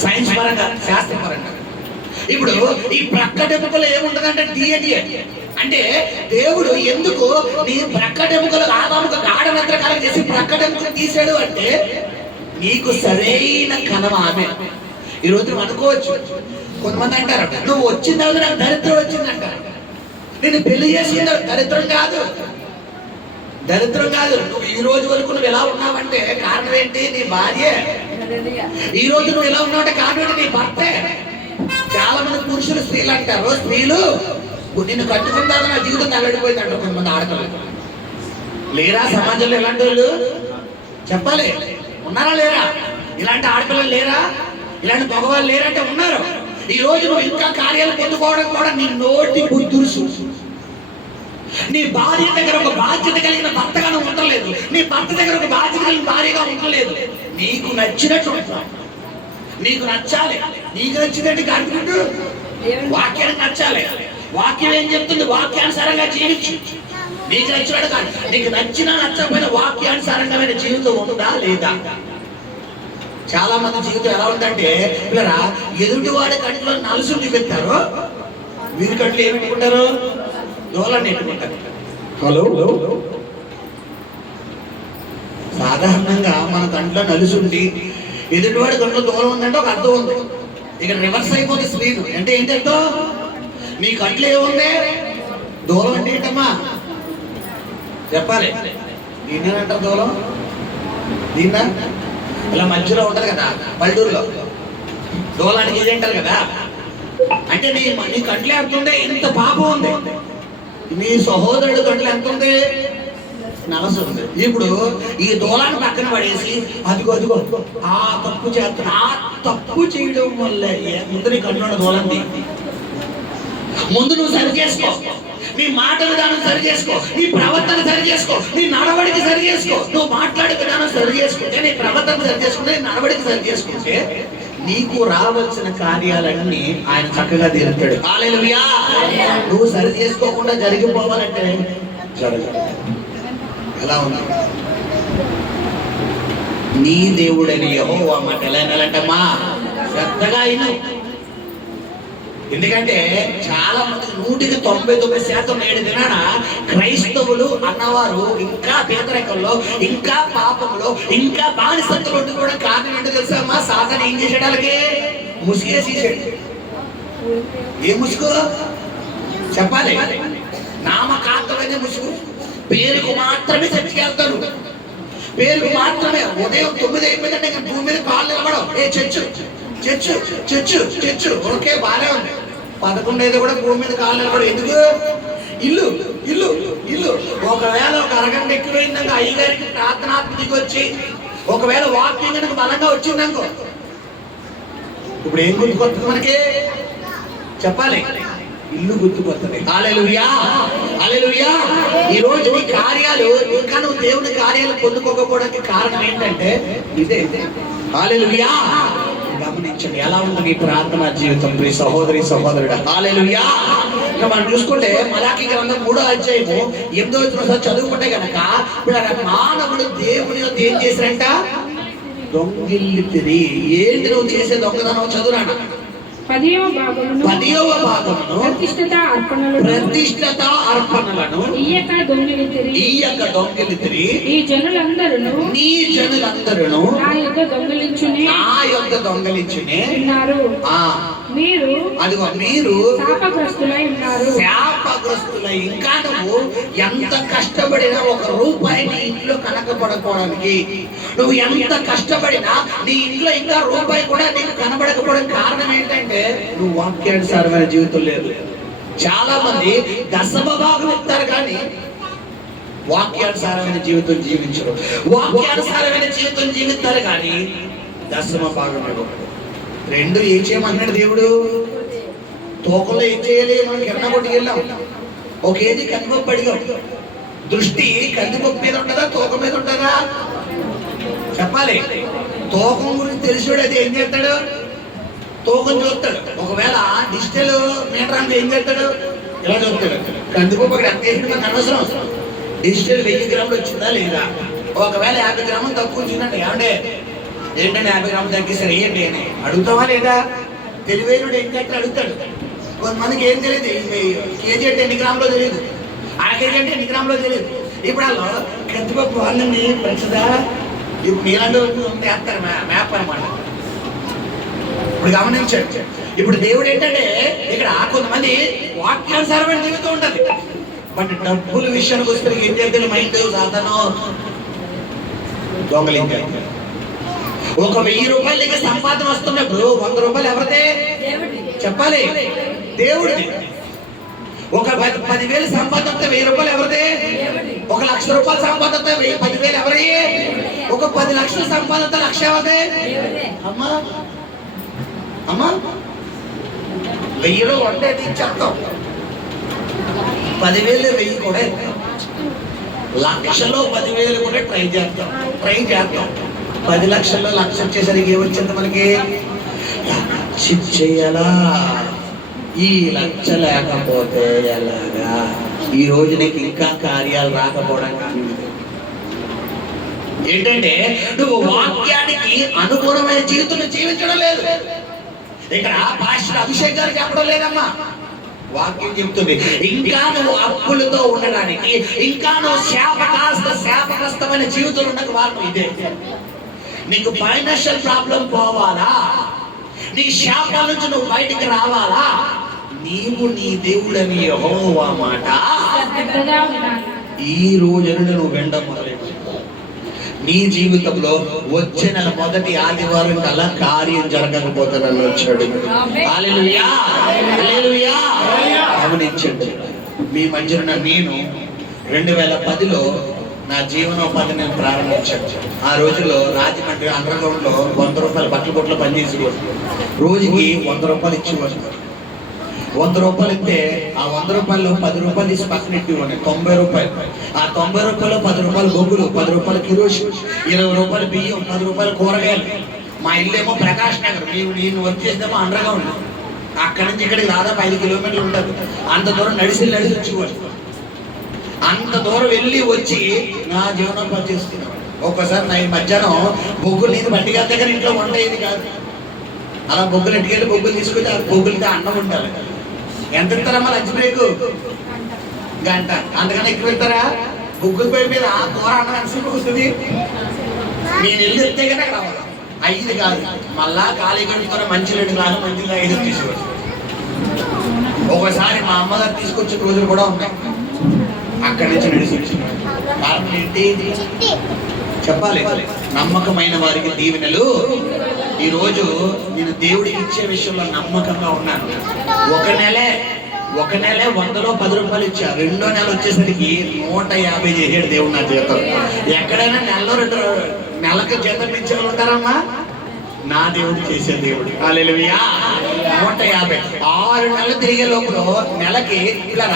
సైన్స్ పరంగా, శాస్త్రపరంగా. ఇప్పుడు ఈ ప్రక్కటెముకలు ఏముంటదంటే డిఎన్ఏ. అంటే దేవుడు ఎందుకు నీ ప్రక్కటెముకలు ఆదాముకు గాఢ నిద్రకాలం చేసి ప్రక్కటెముకలు తీసాడు అంటే నీకు సరైన కణం ఆమె. ఈరోజు నువ్వు అనుకోవచ్చు, కొంతమంది అంటారు నువ్వు వచ్చిన తర్వాత నాకు దరిద్రం వచ్చిందంటారు. నేను పెళ్లి చేసిన దరిద్రం కాదు. నువ్వు ఈ రోజు వరకు నువ్వు ఎలా ఉన్నావంటే కారణం ఏంటి? నీ భార్య ఈ రోజు నువ్వు ఎలా ఉన్నావు కారణం నీ భర్తే. చాలా మంది పురుషులు స్త్రీలు అంటారు, స్త్రీలు నిన్ను కట్టుకుంటారు నా జీవితం తగడిపోయింది అంటారు కొంతమంది ఆడపిల్లలు. లేరా సమాజంలో ఇలాంటి వాళ్ళు? చెప్పాలి, ఉన్నారా లేరా? ఇలాంటి ఆడపిల్లలు లేరా? ఇలాంటి మగవాళ్ళు లేరంటే ఉన్నారు. ఈ రోజు నువ్వు ఇంకా కార్యాలు పొందుకోవడం కూడా నీ నోటి బుద్ధులు. నీ భార్య దగ్గర ఒక బాధ్యత కలిగిన భర్తగా నువ్వు ఉండలేదు, నీ భర్త దగ్గర ఒక బాధ్యత కలిగిన భార్యగా ఉండలేదు. నీకు నచ్చినట్టు ఉంటావు. నీకు నచ్చాలి. నీకు నచ్చినట్టు కాదు, వాక్యానికి నచ్చాలి. వాక్యం ఏం చెప్తుంది? వాక్యానుసారంగా జీవించు. నీకు నచ్చినట్టు కాదు, నీకు నచ్చినా నచ్చకపోయిన వాక్యానుసారంగా జీవితం ఉందా లేదా? చాలా మంది జీవితం ఎలా ఉందంటే పిల్లరా, ఎదుటి వాడి కంట్లో నలుసు చూపెడతారు, వీరి కంట్లో ఏమి పెట్టుకుంటారు? దోలాన్ని పెట్టుకుంటారు. హలో, సాధారణంగా మన కంట్లో నలుసుండి ఎదుటివాడి కంట్లో దూరం ఉందంటే ఒక అర్థం ఉంది. ఇక్కడ రివర్స్ అయిపోతే స్క్రీన్ అంటే ఏంటంటో, నీ కంట్లో ఏముంది? దూరం అంటే ఏంటమ్మా చెప్పాలి. దీన్నేనంటారు దూరం? దీన్నా ఇలా మధ్యలో ఉంటది కదా పల్లెటూరులో, దూలానికి ఇది అంటారు కదా. అంటే నీ కంట్లో ఎంత ఉంది? ఇంత పాపం ఉంది. నీ సహోదరుడు కంట్లో ఎంత ఉంది? నలసు ఉంది. ఇప్పుడు ఈ దూలాన్ని పక్కన పడేసి అదిగో అదిగో ఆ తప్పు చేస్తున్నా, ఆ తప్పు చేయడం వల్ల ముందు నీ కంట్లో దూలంది. ముందు నువ్వు సరి చేసుకో, నీ మాట విధానం సరి చేసుకో, నీ ప్రవర్తన సరి చేసుకో, నీ నడవడిక సరి చేసుకో. నువ్వు మాట్లాడే విధానం సరి చేసుకుంటే, నీ ప్రవర్తన సరి చేసుకుంటే, నీ నడవడిక సరి చేసుకుంటే నీకు రావాల్సిన కార్యాలన్నీ ఆయన చక్కగా తీరుతాడు. హల్లెలూయా. నువ్వు సరి చేసుకోకుండా జరిగిపోవాలంటే జరగదు. ఎలా ఉంది? నీ దేవుడని యెహోవా మాట ఎలా వినాలంటమ్మా? శ్రద్ధగా విను. ఎందుకంటే చాలా మంది 99% నేడు దినాన క్రైస్తవులు అన్నవారు ఇంకా పేదరికంలో, ఇంకా పాపంలో, ఇంకా బానిసత్తులు ఉండి కూడా కారణం ఏంటో తెలుసా అమ్మా? సాతాను ఏం చేసాడు? అలాగే ముసుగేసేసాడు. ఏ ముసుగు చెప్పాలి? నామకాంతమైన ముసుగు. పేరుకు మాత్రమే చర్చికెళ్తారు, పేరుకు మాత్రమే. ఉదయం 9 అయిపోయిందంటే ఇంకా భూమి మీద కాళ్ళు నిలబడవు. ఏ church church church church okay బాగానే ఉంది. 11 అయితే కూడా భూమి మీద కాళ్ళు నిలబడవు. ఎందుకు? ఇల్లు ఇల్లు ఇల్లు. ఒకవేళ ఒక అరగంట ఎక్కువైందాక అయ్యగారికి ప్రార్థనాత్మ దిగి వచ్చి ఒకవేళ వాక్యం కనుక బలంగా వచ్చిందనుకో, ఇప్పుడు ఏం గుర్తుకొస్తుంది మనకి? చెప్పాలి, ఇల్లు గుర్తుకొస్తుంది. హల్లెలూయా, హల్లెలూయా. ఈ రోజు నీ కార్యాలు ఇంకా నువ్వు దేవుని కార్యాలు పొందుకోకపోవడానికి కారణం ఏంటంటే ఇదే. హల్లెలూయా. గమనించండి ఎలా ఉంది నీ ప్రార్థనా జీవితం ప్రియ సహోదరి సహోదరుడా. హల్లెలూయా. ఇక మనం చూసుకుంటే మలాకీ గ్రంథం 3వ అధ్యాయము 8వ వచనం చదువుకుంటే కనుక మానవుడు దేవుని యొక్క ఏం చేశారంట? దొంగిలితిరి. ఏంటి నువ్వు చేసే దొంగతనం? చదువురాడు. 10వ భాగమును ప్రతిష్ఠిత అర్పణలను ఈయక దొంగిలితిరి. ఈ జనులందరూ నీ జనులందరూ నా యొక్క దొంగలించునే ఉన్నారు. మీరు అదిగో మీరు శాపగ్రస్తులై ఉన్నారు. శాపగ్రస్తులై. ఇంకా నువ్వు ఎంత కష్టపడినా ఒక రూపాయి నీ ఇంట్లో కనకపడకపోవడానికి, నువ్వు ఎంత కష్టపడినా నీ ఇంట్లో ఇంకా రూపాయి కూడా నీకు కనబడకపోవడానికి కారణం ఏంటంటే నువ్వు వాక్యానుసారమైన జీవితం లేదు. చాలా మంది దశమ భాగం ఇస్తారు కానీ వాక్యానుసారమైన జీవితం జీవించరు. వాక్యానుసారమైన జీవితం జీవిస్తారు కానీ దశమ భాగం ఇవ్వరు. రెండు ఏం చేయమన్నాడు దేవుడు? తోకలో ఏం చేయాలి? మనం కింద కొట్టుకు వెళ్ళాం, ఒక కేజీ కందిపప్పు అడిగాం. దృష్టి కందిపప్పు మీద ఉంటుందా తోక మీద ఉంటుందా? చెప్పాలి. తోకం గురించి తెలిసాడు అది ఏం చేస్తాడు? తోకం చూస్తాడు. ఒకవేళ డిజిటల్ మీటర్ అంటే ఏం చేస్తాడు? ఇలా చూస్తాడు. కందిపప్పు అక్కడ ఎంత వేసి మనకు అనవసరం. డిజిటల్ 1000 గ్రాములు వచ్చిందా లేదా? ఒకవేళ 50 గ్రాములు తక్కువ వచ్చిందంటే ఏమంటే ఏంటంటే 50 గ్రాములు తగ్గిస్తారు ఏంటి అని అడుగుతావా లేదా? తెలివైనడు ఏం చేస్తే అడుగుతాడు. కొంతమందికి ఏం తెలియదు, కేజీ అంటే ఎన్ని గ్రాములో తెలియదు, అర కేజీ అంటే ఎన్ని గ్రాములో తెలియదు. ఇప్పుడు వాళ్ళు కందిపప్పు వాళ్ళని పెంచదా? ఇప్పుడు నీళ్ళలో వేస్తారు మ్యాప్ అనమాట. ఇప్పుడు గమనించండి. ఇప్పుడు దేవుడు ఏంటంటే ఇక్కడ కొంతమంది వాక్యానుసారమైన జీవితం ఉంటుంది, బట్ డబ్బుల విషయానికి వస్తే ఏం చేద్దాం మైండ్ సాధనం దొంగలించాలి. ఒక 1000 రూపాయలకి సంపాదన వస్తున్నప్పుడు 100 రూపాయలు ఎవరిదే చెప్పాలి? దేవుడిది. ఒక 10,000 సంపాదన వస్తే 1000 రూపాయలు ఎవరిదే? 1,00,000 రూపాయలు సంపాదన వస్తే 10,000 ఎవరి? ఒక 10 లక్షల సంపాదన వస్తే 1,00,000 ఎవరిదే? అమ్మా అమ్మా 1000లో వండేది ఇచ్చేస్తాం, 10,000 1000 కూడా ఇస్తాం, 1,00,000లో 10,000 కూడా ట్రై చేస్తాం. 10 లక్షల్లో 1,00,000 వచ్చేసరికి ఏమొచ్చింది మనకి? చేయాలా? ఈ 1,00,000 లేకపోతే ఎలాగా? ఈ రోజు నీకు ఇంకా కార్యాలు రాకపోవడం ఏంటంటే నువ్వు వాక్యానికి అనుగుణమైన జీవితం జీవించడం లేదు. ఇక్కడ పాస్టర్ అభిషేక్ గారు చెప్పడం లేదమ్మా, వాక్యం చెప్తుంది. ఇంకా నువ్వు అప్పులతో ఉండడానికి, ఇంకా నువ్వు శాపగ్రస్తమైన జీవితంలో ఉండక వాళ్ళు ఇదే. నీకు ఫైనాన్షియల్ ప్రాబ్లం పోవాలా? నీ శాపాల నుంచి నువ్వు బయటికి రావాలా? నీవు నీ దేవుడని యెహోవా మాట ఈ రోజు నువ్వు వినడం మొదలెట్టు. నీ జీవితంలో వచ్చే నెల మొదటి ఆదివారం కల్లా కార్యం జరగకపోతానని వచ్చాడు. హల్లెలూయా, హల్లెలూయా. గమనించండి, మీ మధ్యన నేను 2010లో నా జీవనోపాధి నేను ప్రారంభించాను. ఆ రోజుల్లో రాజమండ్రి అండర్గ్రౌండ్లో 100 రూపాయలు బట్టల కొట్లో పనిచేసేవాడు. రోజుకి 100 రూపాయలు ఇచ్చేవాడు. 100 రూపాయలు ఇస్తే ఆ 100 రూపాయల్లో 10 రూపాయలు తీసి పక్కన ఇవ్వండి, 90 రూపాయలు. ఆ 90 రూపాయలు 10 రూపాయలు బొగ్గులు, 10 రూపాయలు కిరోసిన్, 20 రూపాయలు బియ్యం, 10 రూపాయలు కూరగాయలు. మా ఇల్లు ఏమో ప్రకాష్ నగర్, నేను వర్క్ చేసేమో అండర్గ్రౌండ్. అక్కడి నుంచి ఇక్కడికి దాదాపు 5 కిలోమీటర్లు ఉంటుంది. అంత దూరం నడిచి వచ్చేవాడు. అంత దూరం వెళ్ళి వచ్చి నా జీవనోపాధి చేసుకున్నాను. ఒక్కసారి నా ఈ మధ్యాహ్నం బొగ్గులు నేను బట్టి గారి దగ్గర ఇంట్లో వంట అయ్యేది కాదు. అలా బొగ్గులు ఇంటికెళ్ళి బొగ్గులు తీసుకొచ్చి ఆ బొగ్గులతో అన్నం ఉండాలి. ఎంత ఇస్తారమ్మా లంచ్ బ్రేక్? గంట, అంతకన్నా ఎక్కువ వెళ్తారా? బొగ్గుల పై మీద కూర అన్నం ఎంతసేపు వస్తుంది? నేను వెళ్ళి వెళ్తే కనుక రావాలి. 5 కాదు, మళ్ళా ఖాళీ కడుపుతో మంచి 2 గ్లాసులు మంచి 5 తీసేవాడు. ఒకసారి మా అమ్మగారు తీసుకొచ్చే రోజులు కూడా ఉన్నాయి. అక్కడి నుంచి నడిచి చెప్పాలి, నమ్మకమైన వారికి దీవెనలు. ఈరోజు నేను దేవుడికి ఇచ్చే విషయంలో నమ్మకంగా ఉన్నాను. ఒక నెలే 100లో 10 రూపాయలు ఇచ్చా. 2వ నెల వచ్చేసరికి 150 చేసాడు దేవుడు నా జీవితం. ఎక్కడైనా నెలకు జీతం ఇచ్చే వాళ్ళు ఉంటారమ్మా? నా దేవుడు చేసే దేవుడు. హల్లెలూయా. 150 6 నెలలు తిరిగే లోపల నెలకి ఇలా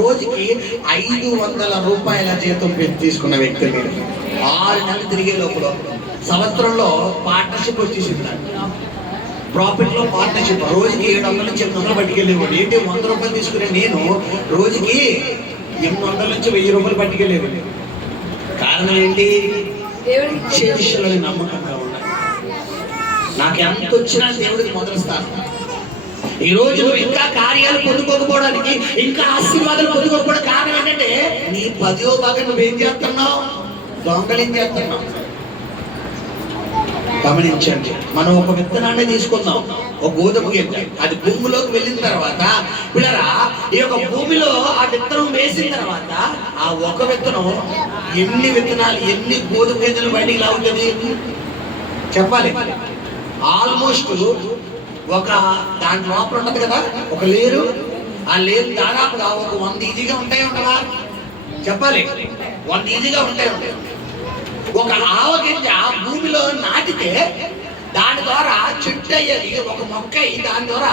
రోజుకి 500 రూపాయల జీతం తీసుకున్న వ్యక్తి నేను. 6 నెలలు తిరిగే లోపల సంవత్సరంలో పార్ట్నర్షిప్ వచ్చేసింది. ప్రాఫిట్ లో పార్ట్నర్షిప్ రోజుకి 700 నుంచి 800 పట్టుకెళ్ళేవాడు. ఏంటి 100 రూపాయలు తీసుకునే నేను రోజుకి 800 నుంచి 1000 రూపాయలు పట్టుకెళ్ళేవాడు. కారణం ఏంటి? ఇచ్చే విషయంలో నమ్మకంగా ఉన్నాను. నాకు ఎంత వచ్చినా దేవుడికి మొదలు స్థానం. ఈ రోజు నువ్వు ఇంకా కార్యాలు పొందుకోకపోవడానికి, ఇంకా ఆశీర్వాదాలు పొందుకోకపోవడం కారణం ఏంటంటే నీ 10వ భాగం నువ్వేం చేస్తున్నావు? దొంగలేం చేస్తున్నావు? గమనించండి, మనం ఒక విత్తనాన్ని తీసుకుందాం, ఒక గోధుమ గింజ. అది భూమిలోకి వెళ్ళిన తర్వాత పిల్లరా, ఈ యొక్క భూమిలో ఆ విత్తనం వేసిన తర్వాత ఆ ఒక విత్తనం ఎన్ని విత్తనాలు, ఎన్ని గోధుమ గింజలు బయటికి లాగుతుంది చెప్పాలి? ఆల్మోస్ట్ ఒక దాని లోపల ఉంటది కదా ఒక లేరు. ఆ లేరు దాదాపుగా ఒక 100 ఈజీగా ఉంటాయి ఉండవా చెప్పాలి? 100 ఈజీగా ఉంటాయి. ఒక ఆవగింజ భూమిలో నాటితే దాని ద్వారా చెట్టు అయ్యేది, ఒక మొక్క అయ్యి దాని ద్వారా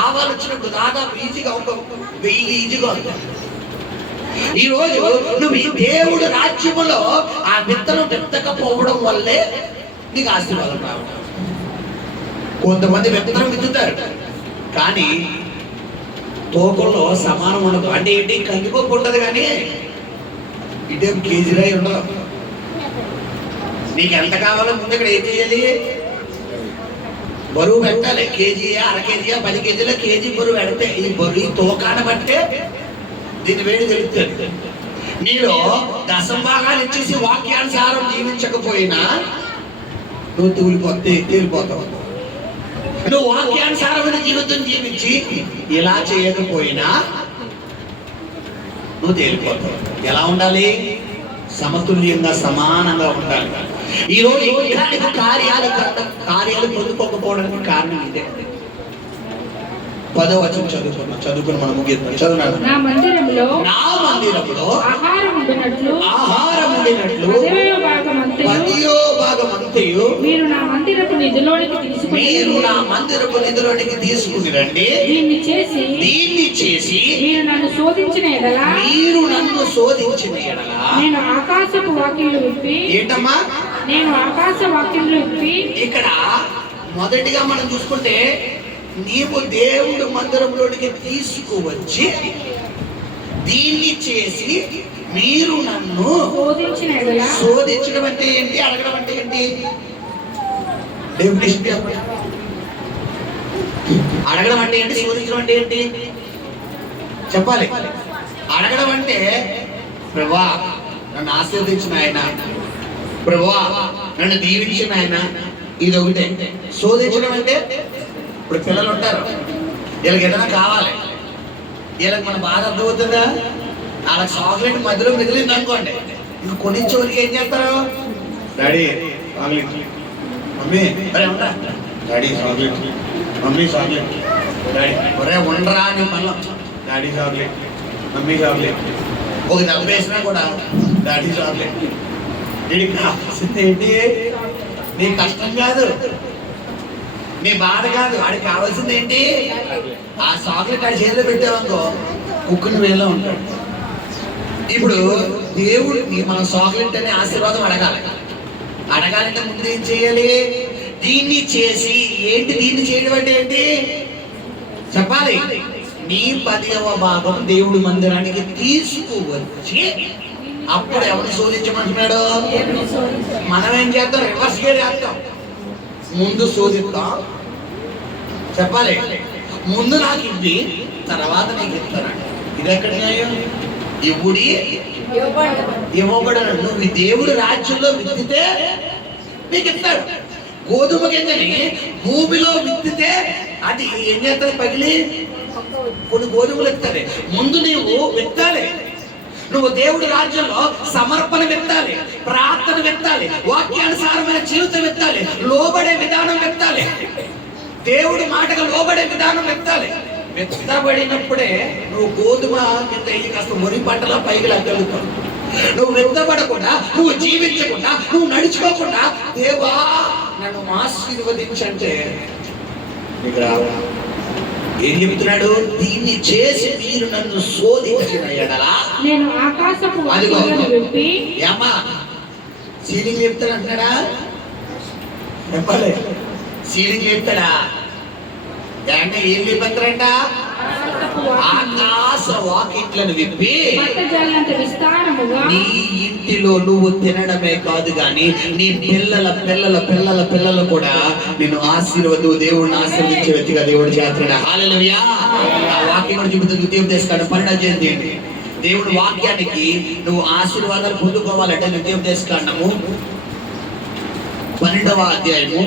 ఆవాలు వచ్చినప్పుడు దాదాపు ఈజీగా ఒక 1000 ఈజీగా ఉంటుంది. ఈ రోజు నువ్వు ఈ దేవుడు రాజ్యములో ఆ విత్తనం విత్తకపోవడం వల్లే నీకు ఆశీర్వాదం రావడం. కొంతమంది విత్తనం విత్తుతారు కానీ తోకల్లో సమానం ఉండదు. అంటే ఏంటి? కందిపప్పు ఉంటుంది కానీ ఇదేం కేజీ రాయి ఉండదు. నీకు ఎంత కావాలో ముందు ఇక్కడ ఏం చేయాలి? బరువు పెట్టాలి. కేజీయా, అర కేజీయా, 10 కేజీల కేజీ బరువు పెడితే ఈ బరువు తోకాన బట్టే దీని వేడి తెలుస్తుంది. నీలో దశంభాగాలు ఇచ్చేసి వాక్యానుసారం జీవించకపోయినా నువ్వు తేలిపోతావు. నువ్వు వాక్యానుసారమైన జీవితం జీవించి ఇలా చేయకపోయినా నువ్వు తేలిపోతావు. ఎలా ఉండాలి? సమతుల్యంగా, సమానంగా ఉండాలి. ఈ రోజు ఇంకా నీకు కార్యాలు పొందుకోకపోవడానికి కారణం ఇదే. 10వ వచనం చదువుకుని మనం ముగిద్దాం. చదువున్నాను. నా మందిరంలో ఆహారం ఉండినట్లు 10వ భాగమంతయు మీరు నా మందిరపు నిధిలోనికి తీసుకుని రండి. దీన్ని చేసి మీరు నన్ను శోధించిన ఎడల నేను ఆకాశపు వాక్యములు విప్పి ఏంటమ్మా నేను ఆకాశ వాక్యములు విప్పి. ఇక్కడ మొదటిగా మనం చూసుకుంటే నీవు దేవుడు మందిరంలోనికి తీసుకువచ్చి దీన్ని చేసి మీరు నన్ను శోధించిన ఎడల. శోధించడం అంటే ఏంటి? అడగడం అంటే ఏంటి? డెఫినిషన్ అడగడం అంటే ఏంటి? శోధించడం అంటే ఏంటి చెప్పాలి. అడగడం అంటే ప్రభువా నన్ను ఆశీర్వదించిన ఆయన, ప్రభువా నన్ను దీవించిన ఆయన, ఇది ఒకటే. శోధించడం అంటే ఇప్పుడు పిల్లలు ఉంటారు, వీళ్ళకి ఏదైనా కావాలి, వీళ్ళకి మన బాధ అర్థమవుతుందా? వాళ్ళకి చాక్లెట్ మధ్యలో మిగిలింది అనుకోండి, ఇంక కొనిచ్చోరికి ఏం చేస్తారు? డాడీ చాక్లెట్, మమ్మీ అరే ఉండరా, daddy chocolate, mummy chocolate, daddy ఒరే ఉండరా అని మళ్ళీ డాడీ చాక్లెట్, మమ్మీ చాక్లెట్. ఒక దెబ్బ వేసినా కూడా డాడీ చాక్లెట్. వీడికి కావాల్సింది ఏంటి? నీ కష్టం కాదు, నీ బాధ కాదు, వాడికి కావాల్సింది ఏంటి? ఆ చాక్లెట్ ఆ చేతిలో పెట్టావనుకో కుక్కుని వేలో ఉంటాడు. ఇప్పుడు దేవుడికి మనం చాక్లెట్ అనే ఆశీర్వాదం అడగాలంటే ముందు ఏం చేయాలి? దీన్ని చేసి ఏంటి? దీన్ని చేయడం అంటే ఏంటి చెప్పాలి. నీ 10వ భాగం దేవుడి మందిరానికి తీసుకువచ్చి అప్పుడు ఎవరు శోధించమంటున్నాడు? మనం ఏం చేద్దాం? రివర్స్ గేర్ చేస్తాం. ముందు శోధిస్తాం చెప్పాలి. ముందు నాకు ఇవ్వి, తర్వాత నీకు ఇస్తాను. ఇది ఎక్కడ న్యాయం? ఇవ్వుడి ఇవ్వబడను. నువ్వు దేవుడి రాజ్యంలో విత్తితే నీకు ఇస్తాడు. గోధుమ గింజని భూమిలో విత్తితే అది ఏం చేస్తుంది? పగిలి కొన్ని గోధుమలు ఎత్తాలి. ముందు నీవు విత్తాలి. నువ్వు దేవుడి రాజ్యంలో సమర్పణ విత్తాలి, ప్రార్థన విత్తాలి, వాక్యానుసారమైన జీవితం విత్తాలి, లోబడే విధానం విత్తాలి, దేవుడి మాటగా లోబడే విధానం విత్తాలి. విత్తబడినప్పుడే నువ్వు గోధుమ కింద కాస్త వరి పంటలో పైకి లగ్గలుగుతావు. నువ్వు విత్తబడకుండా, నువ్వు జీవించకుండా, నువ్వు నడుచుకోకుండా దేవా నన్ను ఆశీర్వదించంటే నీకు రావా? ఏం చెప్తున్నాడు? దీన్ని చేసి మీరు నన్ను శోధించిన ఎడలా నేను ఆకాశపు వాక్యములను విప్పి. ఏమ్మా సీలింగ్ చెప్తాడు అంటున్నాడా? చెప్పలే సీలింగ్ చెప్తాడా? అంటే ఏం చెప్తారంట? ఆకాశ వాకిట్లను విప్పి నీ ఇంటిలో నువ్వు తినడమే కాదు గాని నీ పిల్లల పిల్లల పిల్లల పిల్లలు కూడా నిన్ను దేవుడిని ఆశీర్వదించే వ్యక్తిగా దేవుడు చేస్తున్నాడు. హల్లెలూయా. ఆ వాక్యం కూడా చెబుతుంది ఉద్యోగం 12వ అధ్యాయం. దేవుడి వాక్యానికి నువ్వు ఆశీర్వాదాలు పొందుకోవాలంటే ఉద్యోగం 12వ అధ్యాయము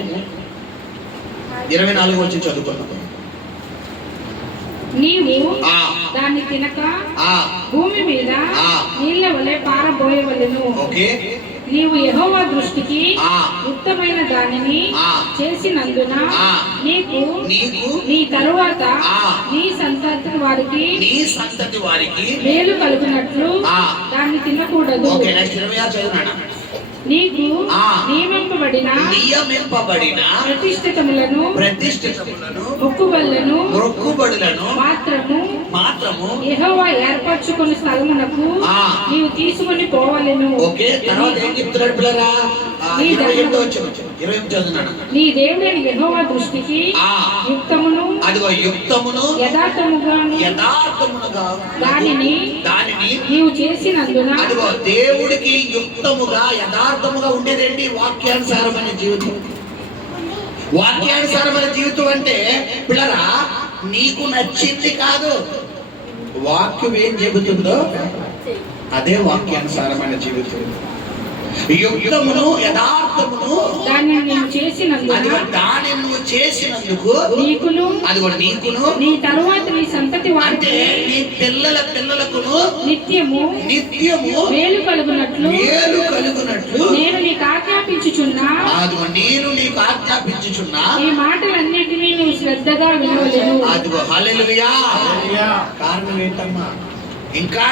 24 వచ్చి చదువుకున్నాం. నీవు దాన్ని తినక భూమి మీద నీళ్ళ వలె పారబోయవలెను. నీవు యెహోవా దృష్టికి ఉత్తమైన దానిని చేసినందున నీకు నీ తరువాత నీ సంతతి వారికి మేలు కలుగునట్లు దాన్ని తినకూడదు. నీకు నియమింపబడిన ప్రతిష్ఠితములను మొక్కుబడులను మాత్రము యెహోవా ఏర్పరచుకున్న స్థలమునకు నీవు తీసుకొని పోవలెను. నీ దేవుడైన యెహోవా దృష్టికి యుక్తమును యథార్థముగా దానిని నీవు చేసినందున దేవుడికి యుక్తముగా యథార్థముగా ఉండేదేంటి? వాక్యానుసారమైన జీవితం. వాక్యానుసారమైన జీవితం అంటే పిల్లరా నీకు నచ్చింది కాదు, వాక్యం ఏం చెబుతుందో అదే వాక్యానుసారమైన జీవితం. యుక్తమును యథార్థమును దానిని నేను చేసినందున అదిగో దానిని నువ్వు చేసినందుకు నీకును అదిగో నీకును నీ తరువాత నీ సంతతి అంటే వారికి నీ పిల్లలకును నిత్యము మేలు కలుగునట్లు నేను నీకు ఆజ్ఞాపించుచున్నా అదిగో నేను నీకు ఆజ్ఞాపించుచున్నా ఈ మాటలన్నిటినీ నువ్వు శ్రద్ధగా వినవలెను. అదిగో హల్లెలూయా. కారణం ఏంటమ్మా? ఇంకా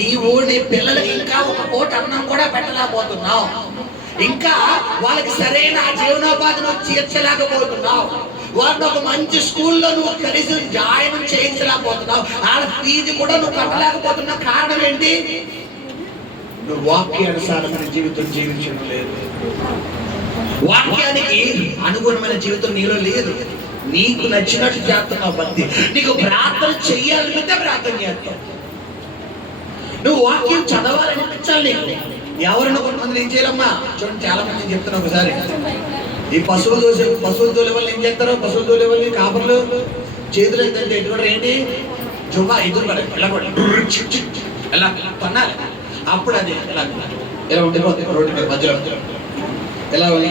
నీవు నీ పిల్లలకి ఇంకా ఒక పూట అన్నం కూడా పెట్టలేకపోతున్నావు. ఇంకా వాళ్ళకి సరైన జీవనోపాధి నువ్వు తీర్చలేకపోతున్నావు. వారిని ఒక మంచి స్కూల్లో నువ్వు కనీసం జాయిన్ చేయించలేకపోతున్నావు. వాళ్ళ ఫీజు కూడా నువ్వు కట్టలేకపోతున్నావు. కారణం ఏంటి? నువ్వు వాక్యానుసారమైన జీవితం జీవించడం లేదు. వాక్యానికి అనుగుణమైన జీవితం నీలో లేదు. నీకు నచ్చినట్టు చేస్తున్నావు భక్తి. నీకు ప్రార్థన చెయ్యాలనిపిస్తే ప్రార్థన చేస్తావు. నువ్వు వాక్యం చదవాలనిపించాలి నీకు. ఎవరైనా కొంతమంది ఏం చేయాలమ్మా? చూడండి, చాలా మంది చెప్తున్నా ఒకసారి. ఈ పశువులు తోలే వాళ్ళు ఏం చేస్తారు? పశువులు తోలే వాళ్ళు కాపర్లు చేతులు ఏంటంటే ఎటువంటి ఏంటి జువ్వా ఎదురు పడాలి, ఇలా పడాలి, ఎలా పన్నాలి. అప్పుడు అది ఇలా ఉండిపోతుంది రోడ్డు మీద మధ్యలో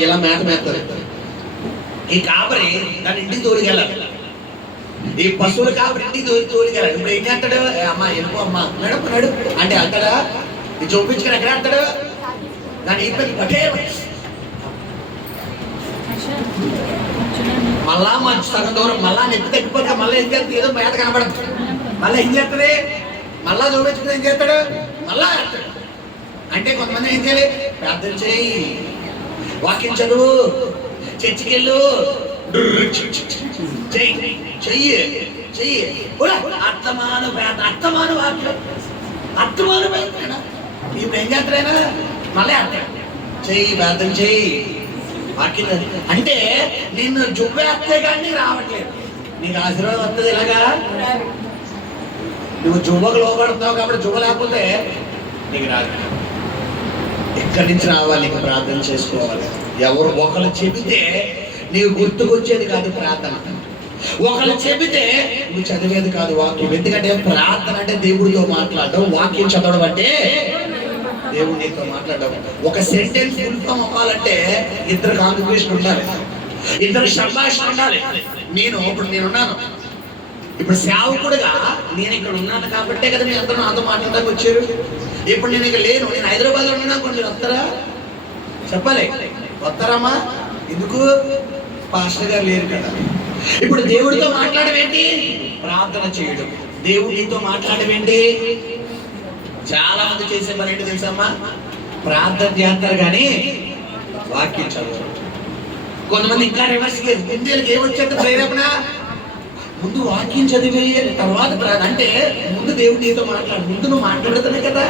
ఇలా మేతది. ఈ కాపరి దాని ఇంటికి తోలికెళ్ళాలి. ఈ పశువుల కాపరి ఇంటికి తోలికెళ్ళాలి. ఇప్పుడు ఏం చేస్తాడు? అమ్మ వెళ్ళిపో అమ్మా, నడుపు అంటే అంటాడా? ఇది చూపించుకుని ఎక్కడ అంటాడు? దాని ఇబ్బంది పట్టే మళ్ళా మంచి సగం దూరం మళ్ళా నెప్పి తగ్గిపోతే మళ్ళీ ఏం చేస్తుంది? ఏదో మేత కనబడదు. మళ్ళీ ఏం చేస్తుంది? మళ్ళా చూపించుకుని ఏం చేస్తాడు? మళ్ళా అంటాడు. అంటే కొంతమంది ఏం చేయాలి? ప్రార్థన చేయి, వాక్యం చదువు, చర్చికెళ్ళు, చెయ్యి అర్థమాను వాక్యం అర్థమాను ఇప్పుడు ఏం చేస్తాడైనా? మళ్ళీ అంటాడు చెయ్యి, ప్రార్థన చెయ్యి, వాక్యం అంటే నిన్ను జువ్వేస్తే కానీ రావట్లేదు. నీకు ఆశీర్వాదం వస్తుంది. ఇలాగా నువ్వు జువ్వకు లోపడుతున్నావు కాబట్టి జువ్వ లేకపోతే నీకు రాదు. ఎక్కడి నుంచి రావాలి? నీకు ప్రార్థన చేసుకోవాలి. ఎవరు ఒకరు చెబితే నీవు గుర్తుకొచ్చేది కాదు ప్రార్థన. ఒకరు చెబితే నువ్వు చదివేది కాదు వాక్యం. ఎందుకంటే ప్రార్థన అంటే దేవుడితో మాట్లాడడం, వాక్యం చదవడం అంటే దేవుడు నీతో మాట్లాడడం. ఒక సెంటెన్స్ ఫుల్ ఫామ్ అవ్వాలంటే ఇద్దరు కాంగ్రిగేషన్ ఉండాలి, ఇద్దరు సంభాషణ ఉండాలి. నేనున్నాను ఇప్పుడు సేవకుడుగా, నేను ఇక్కడ ఉన్నాను కాబట్టే కదా మీరు అందరూ నాతో మాట్లాడడానికి వచ్చారు. ఇప్పుడు నేను ఇక్కడ లేను, నేను హైదరాబాద్లో ఉన్నా. కొంచెం వస్తారా? చెప్పాలి, వస్తారమ్మా? ఎందుకు? పాస్టర్ గారు లేరు కదా. ఇప్పుడు దేవుడితో మాట్లాడడం ఏంటి? ప్రార్థన చేయడం. దేవుడు నీతో మాట్లాడడం ఏంటి? చాలా మంది చేసే పని ఏంటి తెలుసమ్మా? ప్రార్థన చేస్తారు కానీ వాక్యం చదవరు. కొంతమంది ఇంకా రివర్స్ ముందుకి ఏమొచ్చేంత ప్రేరేపణ? ముందు వాక్యం చదివే తర్వాత ప్రార్థన. అంటే ముందు దేవుడు నీతో మాట్లాడు. ముందు నువ్వు మాట్లాడుతున్నావు కదా.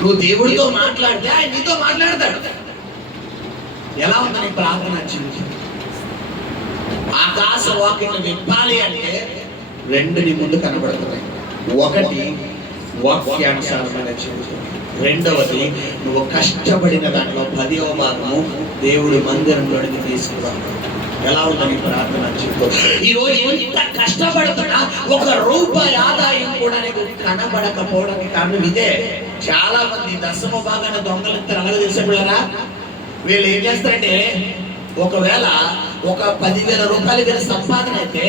నువ్వు దేవుడితో మాట్లాడితే ఆయన నీతో మాట్లాడతాడు. ఎలా ఉంది నీ ప్రార్థన జీవితం? ఆకాశ వాక్యం విప్పాలి అంటే రెండు నీ ముందు కనబడుతున్నాయి. ఒకటి వాక్యానుసారమైన జీవితం, రెండవది నువ్వు కష్టపడిన దాంట్లో 10వ భాగము దేవుడి మందిరంలోనికి తీసుకురావాలి. ఎలా ఉందని ప్రార్థన జీవితం? ఈరోజు ఎంత కష్టపడుతున్నా ₹1 ఆదాయం కూడా నీకు కనబడకపోవడానికి కారణం ఇదే. చాలా మంది దశమ భాగాన్ని దొంగలిస్తారు. అలాగే తెలిసే పిల్లరా, వీళ్ళు ఏం చేస్తారంటే ఒకవేళ ఒక 10,000 రూపాయలు వీళ్ళ సంపాదన అయితే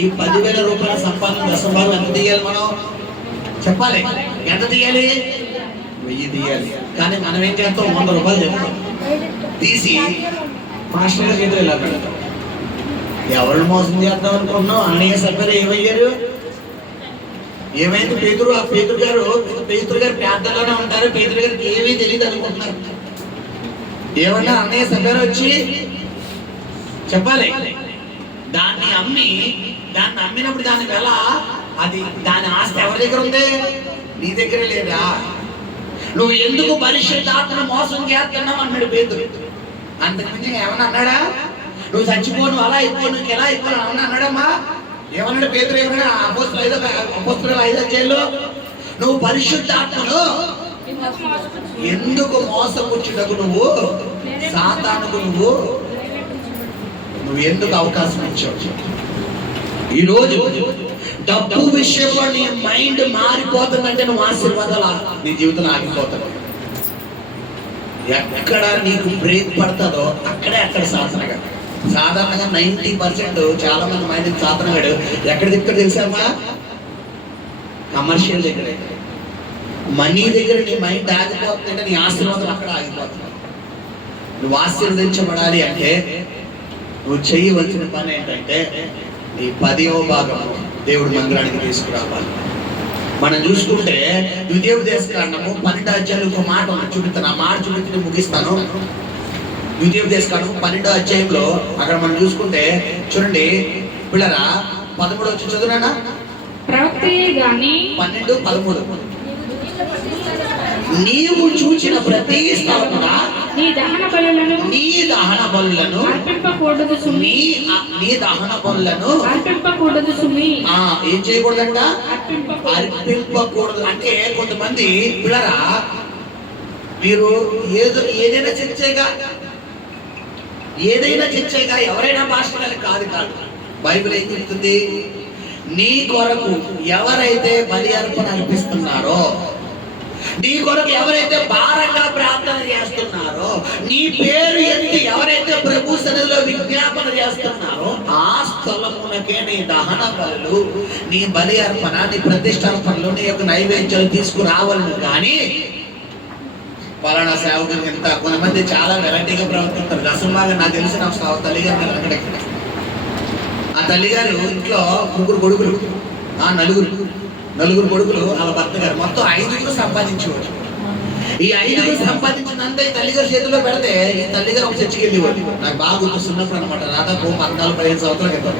ఈ 10,000 రూపాయల సంపాదన దశమ భాగం ఎంత తీయాలి? మనం చెప్పాలి. ఎంత తీయాలి? 1000 తీయాలి. కానీ మనం ఏం చేస్తాం? 100 రూపాయలు చెప్తాం. తీసి మాస్టర్ గారి చేతులు ఇలా పెడతాం. ఎవరిని మోసం చేద్దాం అనుకుంటున్నాం? అన్నయ్య సభ్యులు ఏమయ్యారు? ఏమైంది? పేతురు గారు ప్రార్థనలోనే ఉంటారు. పేతురు గారికి ఏమీ తెలియదు అనుకుంటున్నారు. ఏమన్నా? అన్నయ్య సభ్యులు వచ్చి చెప్పాలి. దాన్ని అమ్మినప్పుడు దాని వెల, దాని ఆస్తి ఎవరి దగ్గర ఉంది? నీ దగ్గర లేదా? నువ్వు ఎందుకు పరిశుద్ధాత్మను మోసం చేస్తున్నావు అన్నాడు పేతురు. అంతకుమించి ఏమన్నా అన్నాడా? నువ్వు చచ్చిపోను, అలా అయిపో, నువ్వు ఎలా అయిపోను ఏమన్నా అన్నాడమ్మా? ఏమన్నాడు పేతురు? ఏమన్నా అపోస్తుల 5వ అధ్యాయంలో నువ్వు పరిశుద్ధాత్మను ఎందుకు మోసపుచ్చుటకు నువ్వు సాతానుకు నువ్వు ఎందుకు అవకాశం ఇచ్చావు? ఈరోజు డబ్బు విషయంలో నీ మైండ్ మారిపోతుందంటే నువ్వు ఆశీర్వాదాలు నీ జీవితం ఆగిపోతుంది. ఎక్కడ నీకు బ్రేక్ పడుతుందో అక్కడ సాధనగా. సాధారణంగా 90% చాలా మంది మైండ్ సాధనగాడు ఎక్కడ దిక్కు తెలుసామా? కమర్షియల్ దగ్గర, మనీ దగ్గర నీ మైండ్ ఆగిపోతుందంటే నీ ఆశీర్వాదం అక్కడ ఆగిపోతుంది. నువ్వు ఆశీర్వదించబడాలి అంటే నువ్వు చేయవలసిన పని ఏంటంటే నీ 10వ భాగం దేవుడి మందిరానికి తీసుకురావాలి. మనం చూసుకుంటే ద్వితీయోపదేశకాండము 12వ అధ్యాయంలో ఒక మాట చూపిస్తాను. ఆ మాట చూపించి ముగిస్తాను. ద్వితీయోపదేశకాండము 12వ అధ్యాయంలో అక్కడ మనం చూసుకుంటే చూడండి పిల్లరా, 13 వచ్చి చదువునా? ప్రవక్తయే గాని 12:13 నీవు చూచిన ప్రతి స్థలమున నీ దహన బలులను అర్పింపకూడదు సుమి. నీ దహన బలులను అర్పింపకూడదు సుమి. ఏం చేయకూడదంట? అర్పింపకూడదు. అంటే కొంతమంది పిల్లరా, మీరు ఏదైనా చర్చేగా ఎవరైనా పాస్టర్ కాదు. బైబిల్ ఏం చెప్తుంది? నీ కొరకు ఎవరైతే బలి అర్పణ అర్పిస్తున్నారో, నీ కొరకు ఎవరైతే భారంగా ప్రార్థన చేస్తున్నారో, నీ పేరు ఎత్తి ఎవరైతే ప్రభు సన్నిధిలో విజ్ఞాపన చేస్తున్నారో, ఆ స్థలమునకే నీ దహన బలులు, నీ బలి అర్పణ, నీ ప్రతిష్టార్పణలు, నీ యొక్క నైవేద్యాలు తీసుకురావాలను. కానీ పలానా సేవకులు ఎంత కొంతమంది చాలా వెరైటీగా ప్రవర్తిస్తారు. దశంలాగా నాకు తెలిసిన తల్లిగారు అక్కడెక్కడ ఆ తల్లిగారు ఇంట్లో 3 కొడుకులు, నలుగురు కొడుకులు, వాళ్ళ భర్త గారు, మొత్తం 5 సంపాదించేవారు. ఈ 5 సంపాదించినంత ఈ తల్లిగారు చేతిలో పెడితే ఈ తల్లిగారు ఒక చర్చికి వెళ్ళేవారు. నాకు బాగా గుర్తున్నప్పుడు అనమాట, దాదాపు 14-15 సంవత్సరాల క్రితం.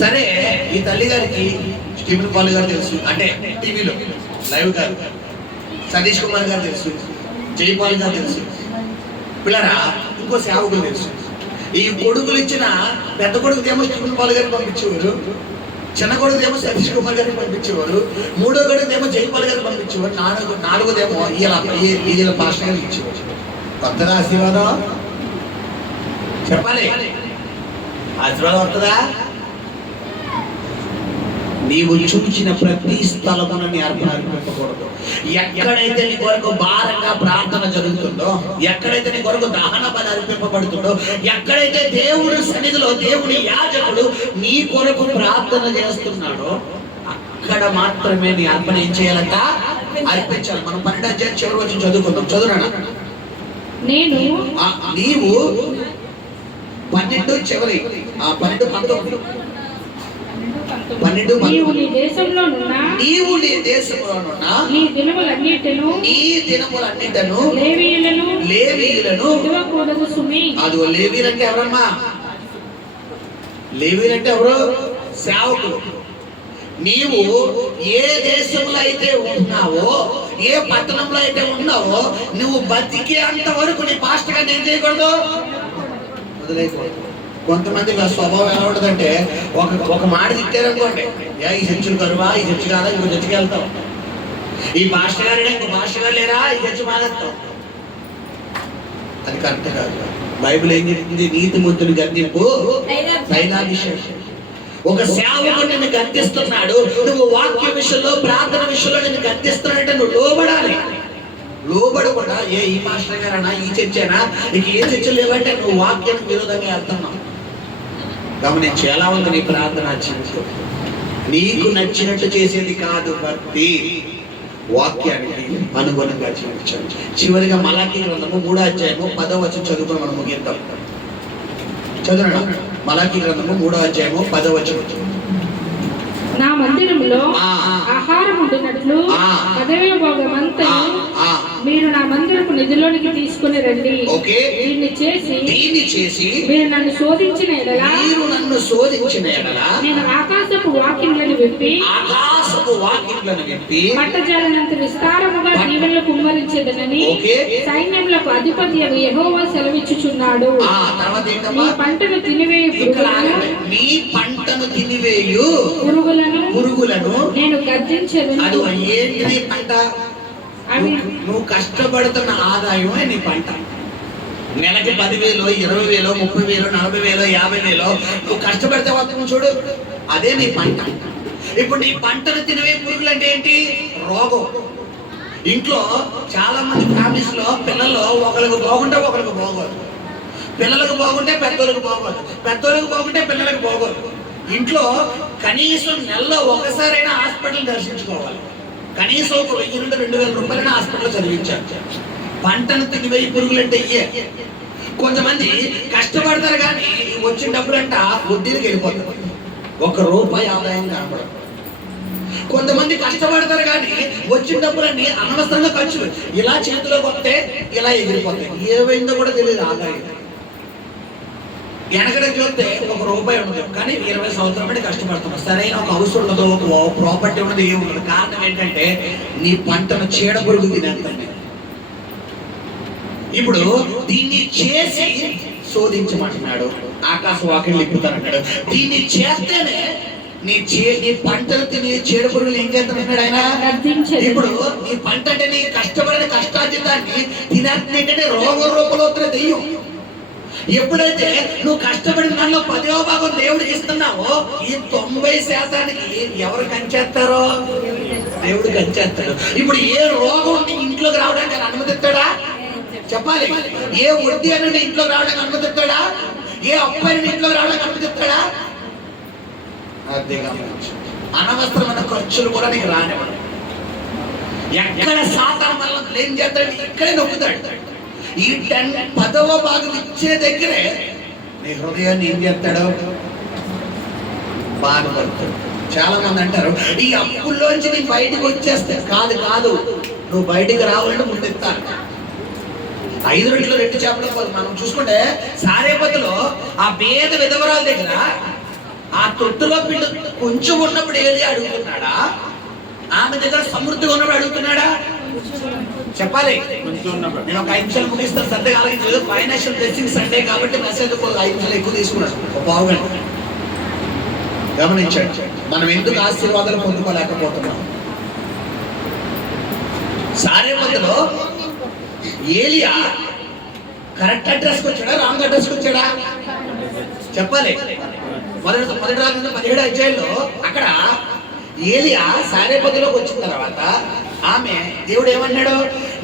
సరే, ఈ తల్లిగారికి స్టీఫెన్ పాల్ గారు తెలుసు, అంటే టీవీలో లైవ్ గారు, సతీష్ కుమార్ గారు తెలుసు, జైపాల్ గారు తెలుసు. పిల్లరా, ఇంకో సేవకులు తెలుసు. ఈ కొడుకులు ఇచ్చిన పెద్ద కొడుకుదేమో స్టీఫెన్ పాల్ గారిని పంపించేవారు, చిన్న కొడుకుదేమో సతీష్ కుమార్ గారిని పంపించేవారు, 3వ కొడుకుదేమో జైపాల్ గారిని పంపించేవారు, 4వదేమో ఈయన పాస్టర్ గారికి ఇచ్చేవారు. కొత్తదా ఆశీర్వాదం? చెప్పాలి, ఆశీర్వాదం వస్తుందా? నీవు చూచిన ప్రతి స్థలమునని అర్పించకూడదు. ఎక్కడైతే నీ కొరకు భారంగా ప్రార్థన జరుగుతుందో, ఎక్కడైతే నీ కొరకు దహన బలి అర్పింపబడుతుందో, ఎక్కడైతే దేవుడి సన్నిధిలో దేవుడి యాజకుడు నీ కొరకు ప్రార్థన చేస్తున్నాడో, అక్కడ మాత్రమే నీ అర్పణ ఏం చేయాలంట? అర్పించాలి. మనం 12వ అధ్యాయం చివరి వచ్చి చదువుకుందాం. చదువునా? నీవు 12 చివరి 12-19 నీవు నీ దేశంలోనున్న నీ దినములన్నిటను లేవీయులను విడువకూడదు సుమి. అది లేవీలంటే ఎవరమ్మా? లేవీలంటే ఎవరు? సేవకులు. నీవు ఏ దేశంలో అయితే ఉన్నావో, ఏ పట్టణంలో అయితే ఉన్నావో, నువ్వు బతికే అంత వరకు నీ పాస్టర్ గారిని ఏం చేయకూడదు? వదిలేయకూడదు. కొంతమంది స్వభావం ఎలా ఉంటుందంటే, ఒక మాట తిట్టారనుకోండి, ఈ చర్చలు కరువా, ఈ చర్చ కాదా, ఇంకో చర్చకి వెళ్తాం. ఈ మాస్టర్ గారు ఇంకో మాస్టర్ గారు లేరా, ఈ చర్చ మానేస్తాం. అది కరెక్ట్ కాదు. బైబిల్ ఏం చెప్తుంది? నీతిమంతుని గద్దింపు తైలాభిషేకం. ఒక సేవకుడు నిన్ను గద్దిస్తున్నాడు, నువ్వు వాక్య విషయంలో, ప్రార్థన విషయంలో నిన్ను గద్దిస్తున్నాడంటే నువ్వు లోబడాలి. లోబడకుండా ఈ మాస్టర్ గారనా, ఈ చర్చనా, నీకు ఏ చర్చ లేవంటే నువ్వు వాక్యానికి విరోధంగా వెళ్తున్నావు. గమనించి ఎలా ఉంది నీ ప్రార్థన జీవితం? నీకు నచ్చినట్టు చేసేది కాదు భక్తి, వాక్యానికి అనుగుణంగా జీవించాలి. చివరిగా మలాకీ గ్రంథము 3వ అధ్యాయము 10వ వచనం చదువుకొని మనం ముగిద్దాం. చదువునా? మలాకీ గ్రంథము 3వ అధ్యాయము 10వ వచనం. నా మందిరంలో ఆహారం ఉండినట్లు 10వ భాగమంతా మీరు నా మందిరపు నిధిలోనికి తీసుకుని రండి. దీన్ని చేసి మీరు నన్ను శోధించిన ఎడల నేను ఆకాశపు వాకిళ్లను విప్పి పట్టజాలనంత విస్తారముగా దీవెనలు కుమ్మరించేదనని సైన్యములకు అధిపతి యెహోవా సెలవిచ్చుచున్నాడు. మీ పంటను తినివేయు పురుగులను నేను గర్జించెదను. నువ్వు కష్టపడుతున్న ఆదాయమే నీ పంట. నెలకి 10,000, 20,000, 30,000, 40,000, 50,000 నువ్వు కష్టపడితే వస్తుంది చూడు. అదే నీ పంట. ఇప్పుడు నీ పంటను తినవే పురుగులు అంటే ఏంటి? రోగం. ఇంట్లో చాలా మంది ఫ్యామిలీస్ లో పిల్లలు ఒకరికి బాగుంటే ఒకరికి బాగోదు, పిల్లలకు బాగుంటే పెద్దోళ్ళకి బాగోదు, పెద్దోళ్ళకి బాగుంటే పిల్లలకు బాగోదు. ఇంట్లో కనీసం నెలలో ఒకసారైనా హాస్పిటల్ దర్శించుకోవాలి. కనీసం ఒక 1000 నుండి 2000 రూపాయలైనా హాస్పిటల్ చదివించాలి. పంటను తినివే పురుగులు అంటే ఇయ్యే. కొంతమంది కష్టపడతారు కానీ వచ్చిన డబ్బులంట వడ్డీలకు వెళ్ళిపోతారు, 1 రూపాయి ఆదాయం కనపడదు. కొంతమంది కష్టపడతారు కానీ వచ్చిన డబ్బులన్నీ అనవసరంగా ఖర్చు, ఇలా చేతిలో కొట్టే ఇలా ఎగిరిపోతాయి, ఏమైందో కూడా తెలియదు ఆదాయం. వెనకడే చూస్తే 1 రూపాయి ఉండదు కానీ 20 సంవత్సరాల బట్టి కష్టపడుతున్నాం, సరైన ఒక హౌస్ ఉండదు, ఒక ప్రాపర్టీ ఉండదు, ఏముండదు. కారణం ఏంటంటే నీ పంటను చీడ పురుగు తినేస్తుంది. ఇప్పుడు దీన్ని చేసి శోధించమంటున్నాడు, ఆకాశ వాకిళ్ళు ఇప్పుతానంటాడు. దీన్ని చేస్తేనే నీ పంటలు తిని చీడ పురుగులు ఏం చేస్తానంటాడు ఆయన. ఇప్పుడు నీ పంట అంటే నీ కష్టపడిన కష్టార్జితాన్ని తినేంటంటే రోగ రూపంలో వస్తున్న దెయ్యం. ఎప్పుడైతే నువ్వు కష్టపడిన దానిలో 10వ భాగం దేవుడికి ఇస్తున్నావో ఈ 90% ఎవరు కంచేస్తారో దేవుడు కంచేస్తాడు. ఇప్పుడు ఏ రోగం నీ ఇంట్లోకి రావడానికి ఆయన అనుమతిస్తాడా? చెప్పాలి. ఏ వడ్డీ అని ఇంట్లోకి రావడానికి అనుమతిస్తాడా? ఏ అప్పు అని ఇంట్లోకి రావడానికి అనుమతిస్తాడా? అనవసరమైన ఖర్చులు కూడా నీకు రానివ్వడు. ఎక్కడ సాతాను వల్ల ఏం చేస్తాడు? ఇక్కడే నొక్కుతాడు. ఈ 10వ భాగం ఇచ్చే దగ్గరే నీ హృదయాన్ని ఏం చేస్తాడు? బాధపడతాడు. చాలా మంది అంటారు ఈ అప్పుల్లోంచి నీ బయటకు వచ్చేస్తే. కాదు, నువ్వు బయటికి రావాలంటే ముందు ఇస్తాను. 5 రొట్టెలు 2 చేపలు మనం చూసుకుంటే సారేపతిలో ఆ పేద విధవరాల దగ్గర ఆ తొట్టులో పిండి కొంచెం ఉన్నప్పుడు ఏది అడుగుతున్నాడా? ఆమె దగ్గర సమృద్ధిగా ఉన్నప్పుడు అడుగుతున్నాడా? చెప్పాలి. నేను ఒక 5 నిమిషాలు ముగిస్తాను. సండే ఆలోచించలేదు, ఫైనాన్షియల్ బ్లెస్సింగ్ సండే కాబట్టి మెసేజ్ 5 నిమిషాలు ఎక్కువ తీసుకున్నాను, ఒక పావుగంట. గమనించండి, మనం ఎందుకు ఆశీర్వాదాలు పొందుకోలేకపోతున్నాం. సారేపతిలో ఏలియా కరెక్ట్ అడ్రస్కి వచ్చాడా, రాంగ్ అడ్రస్కి వచ్చాడా? చెప్పాలి. మొదటి రాజు 17వ అధ్యాయంలో అక్కడ ఏలియా సారేపతిలోకి వచ్చిన తర్వాత ఆమె దేవుడు ఏమన్నాడు?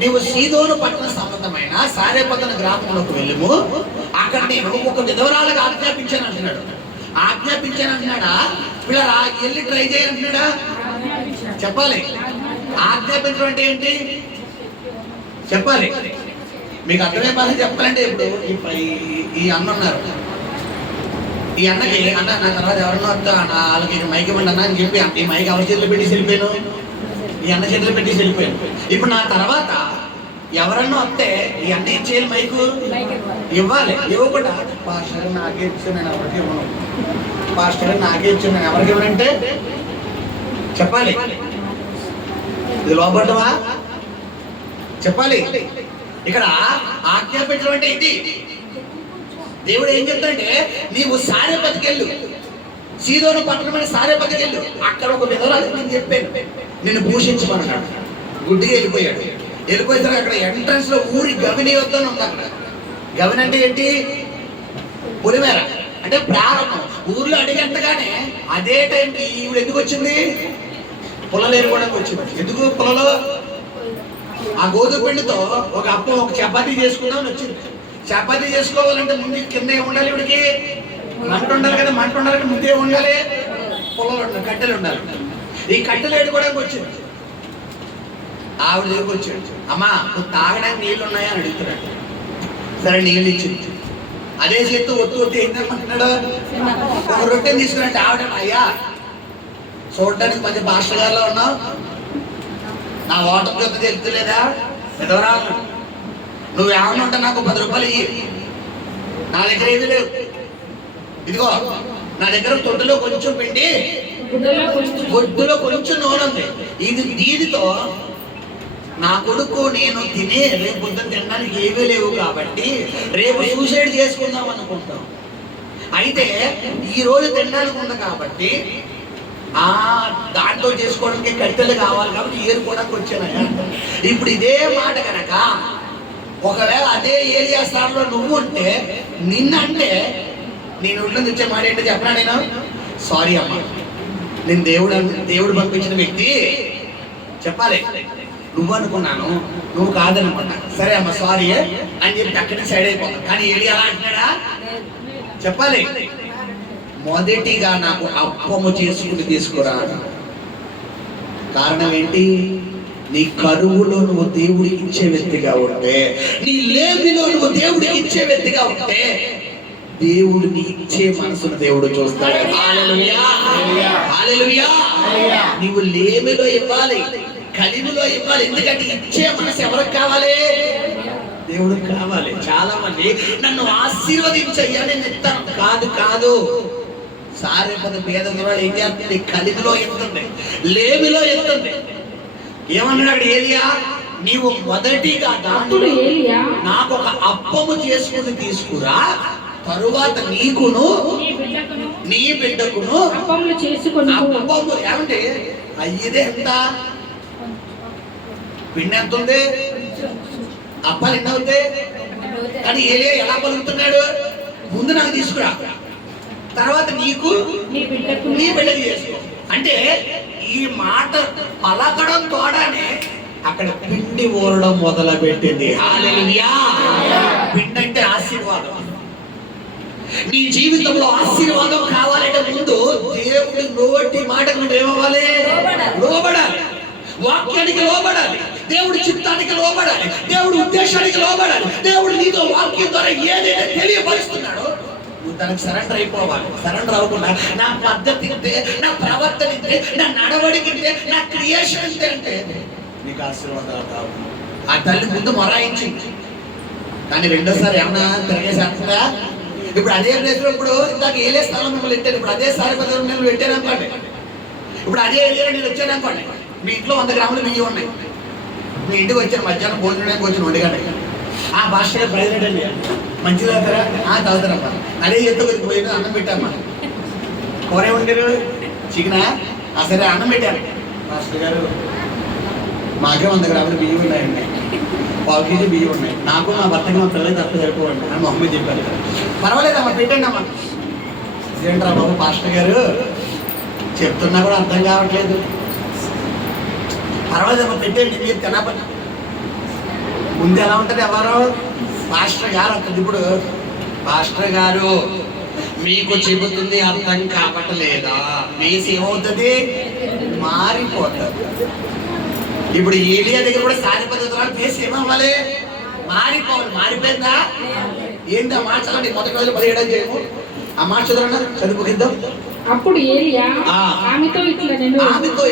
నీవు సీదోను పట్టణ సంబంధమైన సారేపతన గ్రామంలోకి వెళ్ళుము, అక్కడ నేను ఒక విధవరాలకు ఆజ్ఞాపించాను అంటున్నాడు. ఆజ్ఞాపించాను అంటున్నాడా? పిల్లరా వెళ్ళి ట్రై చేయాలంటున్నాడా? చెప్పాలి. ఆజ్ఞాపించడం అంటే ఏంటి? చెప్పాలి. మీకు అర్థమే భాష చెప్పాలంటే ఇప్పుడు ఈ అన్న ఉన్నారు, ఈ అన్నకి అన్న నా తర్వాత ఎవరన్నా వస్తా వాళ్ళకి మైక్ ఇవ్వండి అన్న అని చెప్పి ఈ మైక్ ఎవరి చేతిలో పెట్టేసి వెళ్ళిపోయాను, ఈ అన్న చేతిలో పెట్టేసి వెళ్ళిపోయాను. ఇప్పుడు నా తర్వాత ఎవరన్నా వస్తే ఈ అన్న ఏం చేయాలి? మైకు ఇవ్వాలి. ఇవ్వకుండా పాస్టర్ నాకే ఇచ్చాను నేను ఎవరికి ఇవ్వను, పాస్టర్ నాకే ఇచ్చాను నేను ఎవరికి ఇవ్వనంటే చెప్పాలి. ఇది లోపడవా? చెప్పాలి. ఇక్కడ ఆజ్ఞాపించడం అంటే ఇది. దేవుడు ఏం చెప్తాడంటే నీవు సారేపతికెళ్ళు, సీదోను పట్టణమైన సారేపతికెళ్ళు, అక్కడ ఒక విధవరాలు నేను చెప్పాను నిన్ను భూషించమన్నాడు. గుడ్డిగా వెళ్ళిపోయాడు. వెళ్ళిపోయిన తర్వాత అక్కడ ఎంట్రన్స్ లో ఊరి గవిని వద్దని ఉంది. అక్కడ గవిని అంటే ఏంటి? పొలిమేర అంటే ప్రారంభం. ఊర్లో అడిగంటగానే అదే టైంకి ఈవిడ ఎందుకు వచ్చింది? పొలం ఏరుకోవడానికి వచ్చింది. ఎందుకు పొలంలో? ఆ గోధుమ పిండితో ఒక అప్పం ఒక చపాతీ చేసుకుందామని వచ్చింది. చపాతీ చేసుకోవాలంటే ముందు కింద ఏముండాలి? ఇవిడికి మంట ఉండాలి కదా. మంట ఉండాలంటే ముందు ఏముండాలి? పొలంలో ఉండాలి, కట్టెలు ఉండాలి. ఈ కట్టెలు ఏడుకోవడానికి వచ్చింది. ఆవిడ దగ్గరకు వచ్చాడు. అమ్మా నువ్వు తాగడానికి నీళ్ళు ఉన్నాయా అని అడుగుతున్నాడు. సరే నీళ్ళు ఇచ్చింది. అదే చేస్తూ ఒత్తి ఏం చెప్పమంటున్నాడు? ఒక రొట్టెని తీసుకున్నట్టు ఆవిడ, అయ్యా చూడటానికి మంచి పాస్టర్ గారిలో ఉన్నావు, నా ఓటర్ జొత్త తెలుస్తలేదా? ఎదవరా నువ్వు ఏమన్నా ఉంటే నాకు 10 రూపాయలు ఇయ్యి, నా దగ్గర ఏది లేవు. ఇదిగో నా దగ్గర తొట్టులో కొంచెం పిండి, ఒడ్డులో కొంచెం నూనె ఉంది. దీనితో నా కొడుకు నేను తినే రేపు పొద్దున తినడానికి ఏమీ లేవు కాబట్టి రేపు సూసైడ్ చేసుకుందాం అనుకుంటాం. అయితే ఈ రోజు తినడానికి ఉంది కాబట్టి దాంట్లో చేసుకోవడానికి కట్టెలు కావాలి కాబట్టి ఏరుకోవడానికి వచ్చానయ్యా. ఇప్పుడు ఇదే మాట కనుక ఒకవేళ అదే ఏరియా స్థానంలో నువ్వు ఉంటే నిన్నంటే నేను ఒళ్ళు తెచ్చే మాట ఏంటో చెప్పనా? నేను సారీ అమ్మా, నేను దేవుడు పంపించిన వ్యక్తి చెప్పాలి, నువ్వు అనుకున్నాను, నువ్వు కాదనుకున్నా, సరే అమ్మ సారీ అని చెప్పి అక్కడికి సైడ్ అయిపోతాను. కానీ ఏలి అలా అంటున్నాడా చెప్పాలి, మొదటిగా నాకు అప్పము చేసుకుని తీసుకురా. కారణం ఏంటి? నీ కరువులో నువ్వు దేవుడికి ఇచ్చే వ్యక్తిగా ఉంటే, నీ లేమిలో నువ్వు దేవుడికి ఇచ్చే వ్యక్తిగా ఉంటే, దేవుడిని ఇచ్చే మనసును దేవుడు చూస్తాడు. హల్లెలూయా, హల్లెలూయా. నీవు లేమిలో ఇవ్వాలి, కలిమిలో ఇవ్వాలి. ఎందుకంటే ఇచ్చే మనసు ఎవరికి కావాలి? దేవుడికి కావాలి. చాలా మంది నన్ను ఆశీర్వదించయ్యా నేను ఇస్తాను, కాదు కాదు. సారే పద పేద ఏం చేస్తుంది? కలిమిలో ఎత్తుంది, లేమిలో ఎత్తుంది. ఏమన్నాడు అక్కడ ఏలియా? నీవు మొదటిగా దాంట్లో నాకు ఒక అప్పము చేసుకుని తీసుకురా, తరువాత నీకును నీ బిడ్డకును అప్పము. ఏమంటే అయ్యేదే ఎంత? పిండి ఎంత ఉంది? అప్పాలు ఎన్ని అవుతాయి? కానీ ఏలియా ఎలా పలుకుతున్నాడు? ముందు నాకు తీసుకురా, తర్వాత నీకు నీ బిడ్డకి చేసుకో. అంటే ఈ మాట పలకడం తోడనే అక్కడ పిండి ఊరడం మొదలు పెట్టింది. హల్లెలూయా. పిండి అంటే ఆశీర్వాదం. నీ జీవితంలో ఆశీర్వాదం కావాలంటే ముందు దేవుడి నోటి మాటకు నువ్వు ఏమవ్వాలి? లోబడాలి. వాక్యానికి లోబడాలి, దేవుడి చిత్తానికి లోబడాలి, దేవుడి ఉద్దేశానికి లోబడాలి. దేవుడు నీతో వాక్యం ద్వారా ఏదైతే తెలియపరుస్తున్నాడో నువ్వు దానికి సరెండర్ అయిపోవాలి. సరెండర్ అవ్వకుండా నా పద్ధతి ఇంతే, నా ప్రవర్తన ఇంతే, నా నడవడికి ఇంతే, నా క్రియేషన్ ఇంతే అంటే నీకు ఆశీర్వాదాలు కావు. ఆ తల్లి ముందు మొరాయించింది, కానీ రెండోసారి ఏమన్నా తిరిగేసేస్తుందా? ఇప్పుడు అదే ప్లేస్లో ఇప్పుడు ఇందాక ఏలే స్థలం మిమ్మల్ని పెట్టాను, ఇప్పుడు అదే సారి పద్ధతి నేను పెట్టాను అనుకోండి, ఇప్పుడు అదే ఏరియా నేను వచ్చాను అనుకోండి, మీ ఇంట్లో 100 గ్రాములు బియ్యం ఉన్నాయి, మీ ఇంటికి వచ్చాను మధ్యాహ్నం భోజనానికి వచ్చిన 1 గంట. ఆ భాష ప్రెసిడెంట్ అండి మంచిది తాగుతారా? తాగుతారమ్మా. అదే ఎత్తు కొద్దిగా పోయిన అన్నం పెట్టామ్మా. కూర ఏమంటారు? చికెనా? సరే అన్నం పెట్టాను. మాస్టర్ గారు మాకే 100 గ్రాములు బియ్యం ఉన్నాయండి, 1/4 కేజీ బియ్యం ఉన్నాయి, నాకు మా భర్తకి మా పిల్లలకి తప్ప సరిపోవండి అని మొహమ్మద్ చెప్పారు. పర్వాలేదమ్మా పెట్టండి అమ్మా. ఏంట్రా బాబు పాస్టర్ గారు చెప్తున్నా కూడా అర్థం కావట్లేదు. పర్వాలేదమ్మా పెట్టండి, మీరు తినపని. ముందు ఎలా ఉంటుంది? ఎవరు? పాస్టర్ గారు అంటుంది. ఇప్పుడు పాస్టర్ గారు మీకు చెబుతుంది అర్థం కావట్లేదా? మీసి ఏమవుతుంది? మారిపోతుంది. ఇప్పుడు ఏలియా దగ్గర కూడా సారి పద్ధతులు ఫేస్ ఏమవ్వాలి? మారిపోవాలి. మారిపోయిందా? ఏంటి ఆ మాట చదవండి, మొదటి రోజులు 17 చేయము. ఆ మాట చదవండి, చదువుకిద్దాం. అప్పుడు ఏలియా ఆమెతో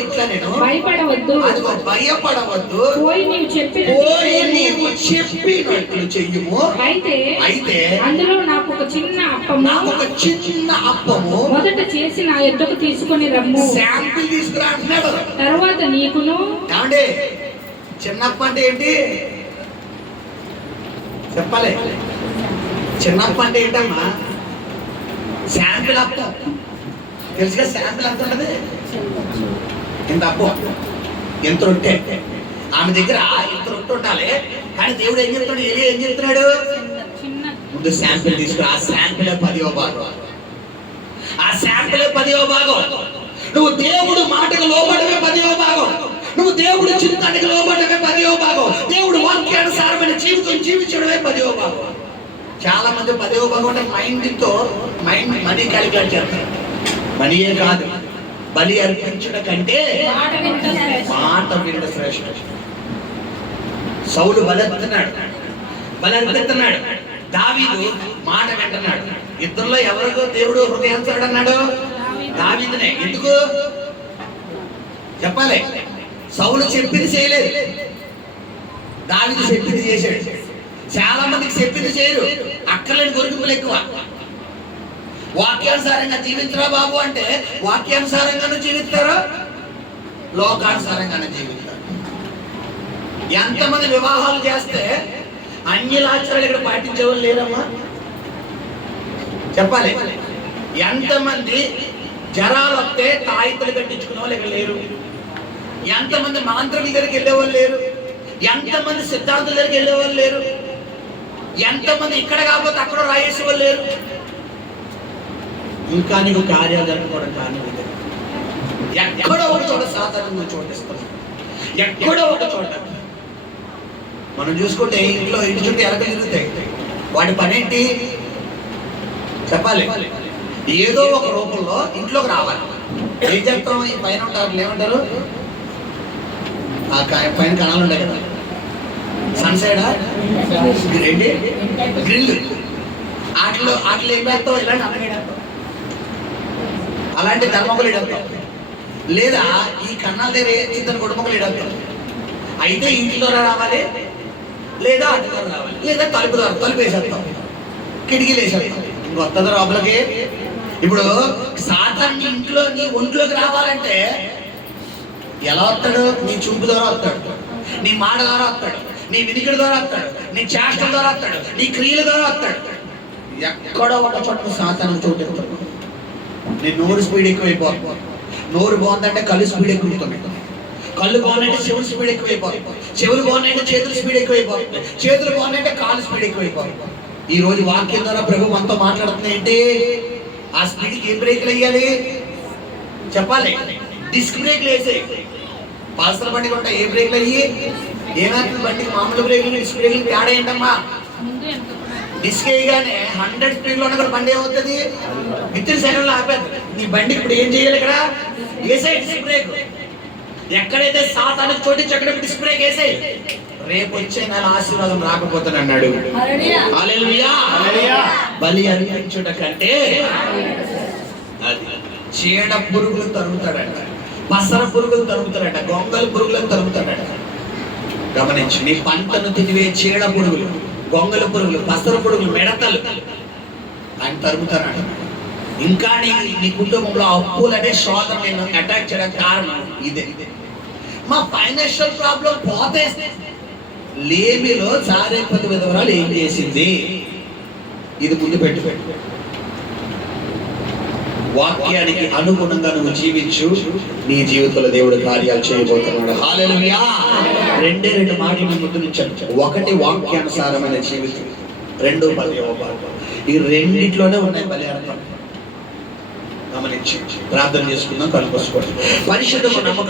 ఇట్లా నేను భయపడవద్దు, పోయి నీవు చెప్పినట్లు చెయ్యుము. అయితే అందులో నాకు ఒక చిన్న అప్పము మొదట చేసి నా యొద్దకు తీసుకొని రమ్ము. శాంపిల్ తీసుకురా అంటున్నాడు. తర్వాత నీకును. ఏమండి చిన్నప్ప అంటే ఏంటి చెప్పాలి? చిన్నప్ప అంటే ఏంటమ్మా? శాంపిల్ అప్పం తెలుసుగా. శాంపిల్ ఎంత ఉంటుంది? ఎంత అప్పు, ఎంత రొట్టె. ఆమె దగ్గర ఎంత రొట్టె ఉండాలి. కానీ దేవుడు ఏం చెప్తున్నాడు? ఏలియా ఏం చెప్తున్నాడు? ముందు శాంపిల్ తీసుకురా. ఆ శాంపిలే 10వ భాగం. ఆ శాంపిలే 10వ భాగం. నువ్వు దేవుడు మాటకు లోబడమే 10వ భాగం. నువ్వు దేవుడి చిత్తానికి లోబడమే 10వ భాగం. దేవుడు వాక్యానుసారమైన జీవితం జీవించడమే 10వ భాగం. చాలా మంది 10వ భాగం అంటే మైండ్ మనీ క్యాలిక్యులేట్ చేస్తారు. మనీయే కాదు, బలి అర్పించడం కంటే మాట వినడం శ్రేష్ఠం. సౌలు బలెత్తున్నాడు, దావీదు మాట వింటున్నాడు. ఇద్దరులో ఎవరికో దేవుడు హృదయాన్సరుడు అన్నాడు? దావీదునే. ఎందుకు చెప్పాలి? సౌలు చెప్పింది చేయలేదు, దావీదు చెప్పింది చేశాడు. చాలా మందికి చెప్పింది చేయరు, అక్కర్లేని గొరిగింపులు ఎక్కువ. వాక్యానుసారంగా జీవించరా బాబు అంటే వాక్యానుసారంగానూ జీవిస్తారా, లోకానుసారంగానూ జీవిస్తారు. ఎంతమంది వివాహాలు చేస్తే అన్యులాచారాలు ఇక్కడ పాటించే వాళ్ళు లేరమ్మా? చెప్పాలి. ఎంతమంది జరాలు వస్తే తాయితలు కట్టించుకునే వాళ్ళు ఇక్కడ లేరు? ఎంతమంది మాంత్రికుల దగ్గరికి వెళ్ళేవాళ్ళు లేరు? ఎంతమంది సిద్ధాంతుల దగ్గరికి వెళ్ళేవాళ్ళు లేరు? ఎంతమంది ఇక్కడ కాకపోతే అక్కడ రాయేసే వాళ్ళు లేరు? ఇంకా నీకు కార్యాలు జరగకపోవడం కారణం ఇదే. ఎక్కడో ఒక చోట సాధారణ నువ్వు చోటిస్తున్నావు, ఎక్కడో ఒక చోట. మనం చూసుకుంటే ఇంట్లో ఇంటి చుట్టూ ఎలకలు తిరుగుతాయి, వాటి పని ఏంటి చెప్పాలి? ఏదో ఒక రూపంలో ఇంట్లోకి రావాలి. ఏం చేస్తాం? ఈ పైన ఉంటారు ఏమంటారు, ఆ పైన కణాలు ఉంటాయి కదా, సన్సైడా ఏంటి గ్రిల్, వాటిలో ఏం వేస్తావు? ఇలాంటి అన్నగేడతాం, అలాంటి ధర్మకులు ఇడతాం, లేదా ఈ కన్నాల దగ్గర చిత్తని కుటుంబకులు ఇడతాం. అయితే ఇంట్లో రావాలి, లేదా అటులో రావాలి, లేదా తలుపు వేసేస్తాం, కిటికీలు వేసేస్తాం. ఇంకొత్తది లోపలికి. ఇప్పుడు సాధారణ ఇంట్లో నీ ఒంట్లోకి రావాలంటే ఎలా వస్తాడు? నీ చూపు ద్వారా వస్తాడు, నీ మాట ద్వారా వస్తాడు, నీ వినికిడి ద్వారా వస్తాడు, నీ చేష్టల ద్వారా వస్తాడు, నీ క్రియల ద్వారా వస్తాడు. ఎక్కడో ఒక చోట సాధారణ చోటు ఎత్తాడు. నీ నోరు స్పీడ్ ఎక్కువైపోతుంది. నోరు బాగుందంటే కళ్ళు స్పీడ్ ఎక్కువైపోతుంది, కళ్ళు బాగుందంటే చెవులు స్పీడ్ ఎక్కువైపోతుంది, చెవులు బాగున్నాయంటే చేతులు స్పీడ్ ఎక్కువైపోతుంది, చేతులు బాగున్నాయంటే కాళ్ళు స్పీడ్ ఎక్కువైపోతుంది. ఈ రోజు వాక్యం ద్వారా ప్రభు మనతో మాట్లాడుతుంది ఏంటి? ఆ స్పీడ్కి ఏం బ్రేక్లు వేయాలి చెప్పాలి? డిస్క్ బ్రేక్లు వేసేయి. పల్సర్ బండి కొంటే ఏ బ్రేక్లు అయ్యి? ఏమైనా బండికి మామూలు బ్రేక్లు డిస్క్ బ్రేక్లు తేడా ఏంటమ్మా? డిస్క్ వేయగానే 100 స్పీడ్లో ఉన్న కూడా బండి ఏమవుతుంది? విత్ ఇన్ సెకండ్లో ఆపేది. నీ బండికి ఇప్పుడు ఏం చేయాలి? ఇక్కడ వేసే డిస్క్ బ్రేక్. ఎక్కడైతే సాతానికి చోటించి అక్కడ డిస్క్ బ్రేక్ వేసేయి. రేపు వచ్చే నెల ఆశీర్వాదం రాకపోతాను అన్నాడు. హల్లెలూయా. బలి అర్పించుట కంటే చీడ పురుగులు తరుగుతాడట, పసర పురుగులు తరుగుతాడట, గొంగల పురుగులను తరుగుతాడట. గమనించు, నీ పంటను తినివే చీడ పురుగులు, గొంగల పురుగులు, పసర పురుగులు, మిడతలు ఆయన తరుగుతాడట. ఇంకా నీ కుటుంబంలో అప్పులనే శోధన నేను అటాక్ చేయడానికి కారణం ఇదే. మా ఫైనాన్షియల్ ప్రాబ్లం పోతే లేమిలో సారేపతి విధవరాలు ఏం చేసింది? ఇది ముందు పెట్టు. వాక్యానికి అనుగుణంగా నువ్వు జీవించు, నీ జీవితంలో దేవుడు కార్యాలు చేయబోతున్నాడు. హల్లెలూయా. రెండు మాటలు ముందు నుంచి. ఒకటి వాక్యానుసారమైన జీవితం, రెండు బలి అవ్వాలి. ఈ రెండిట్లోనే ఉన్నాయి బలి అర్థం. గమనించి ప్రార్థన చేసుకుందాం. కలుపుకోండి. పరిశుద్ధ నమ్మకం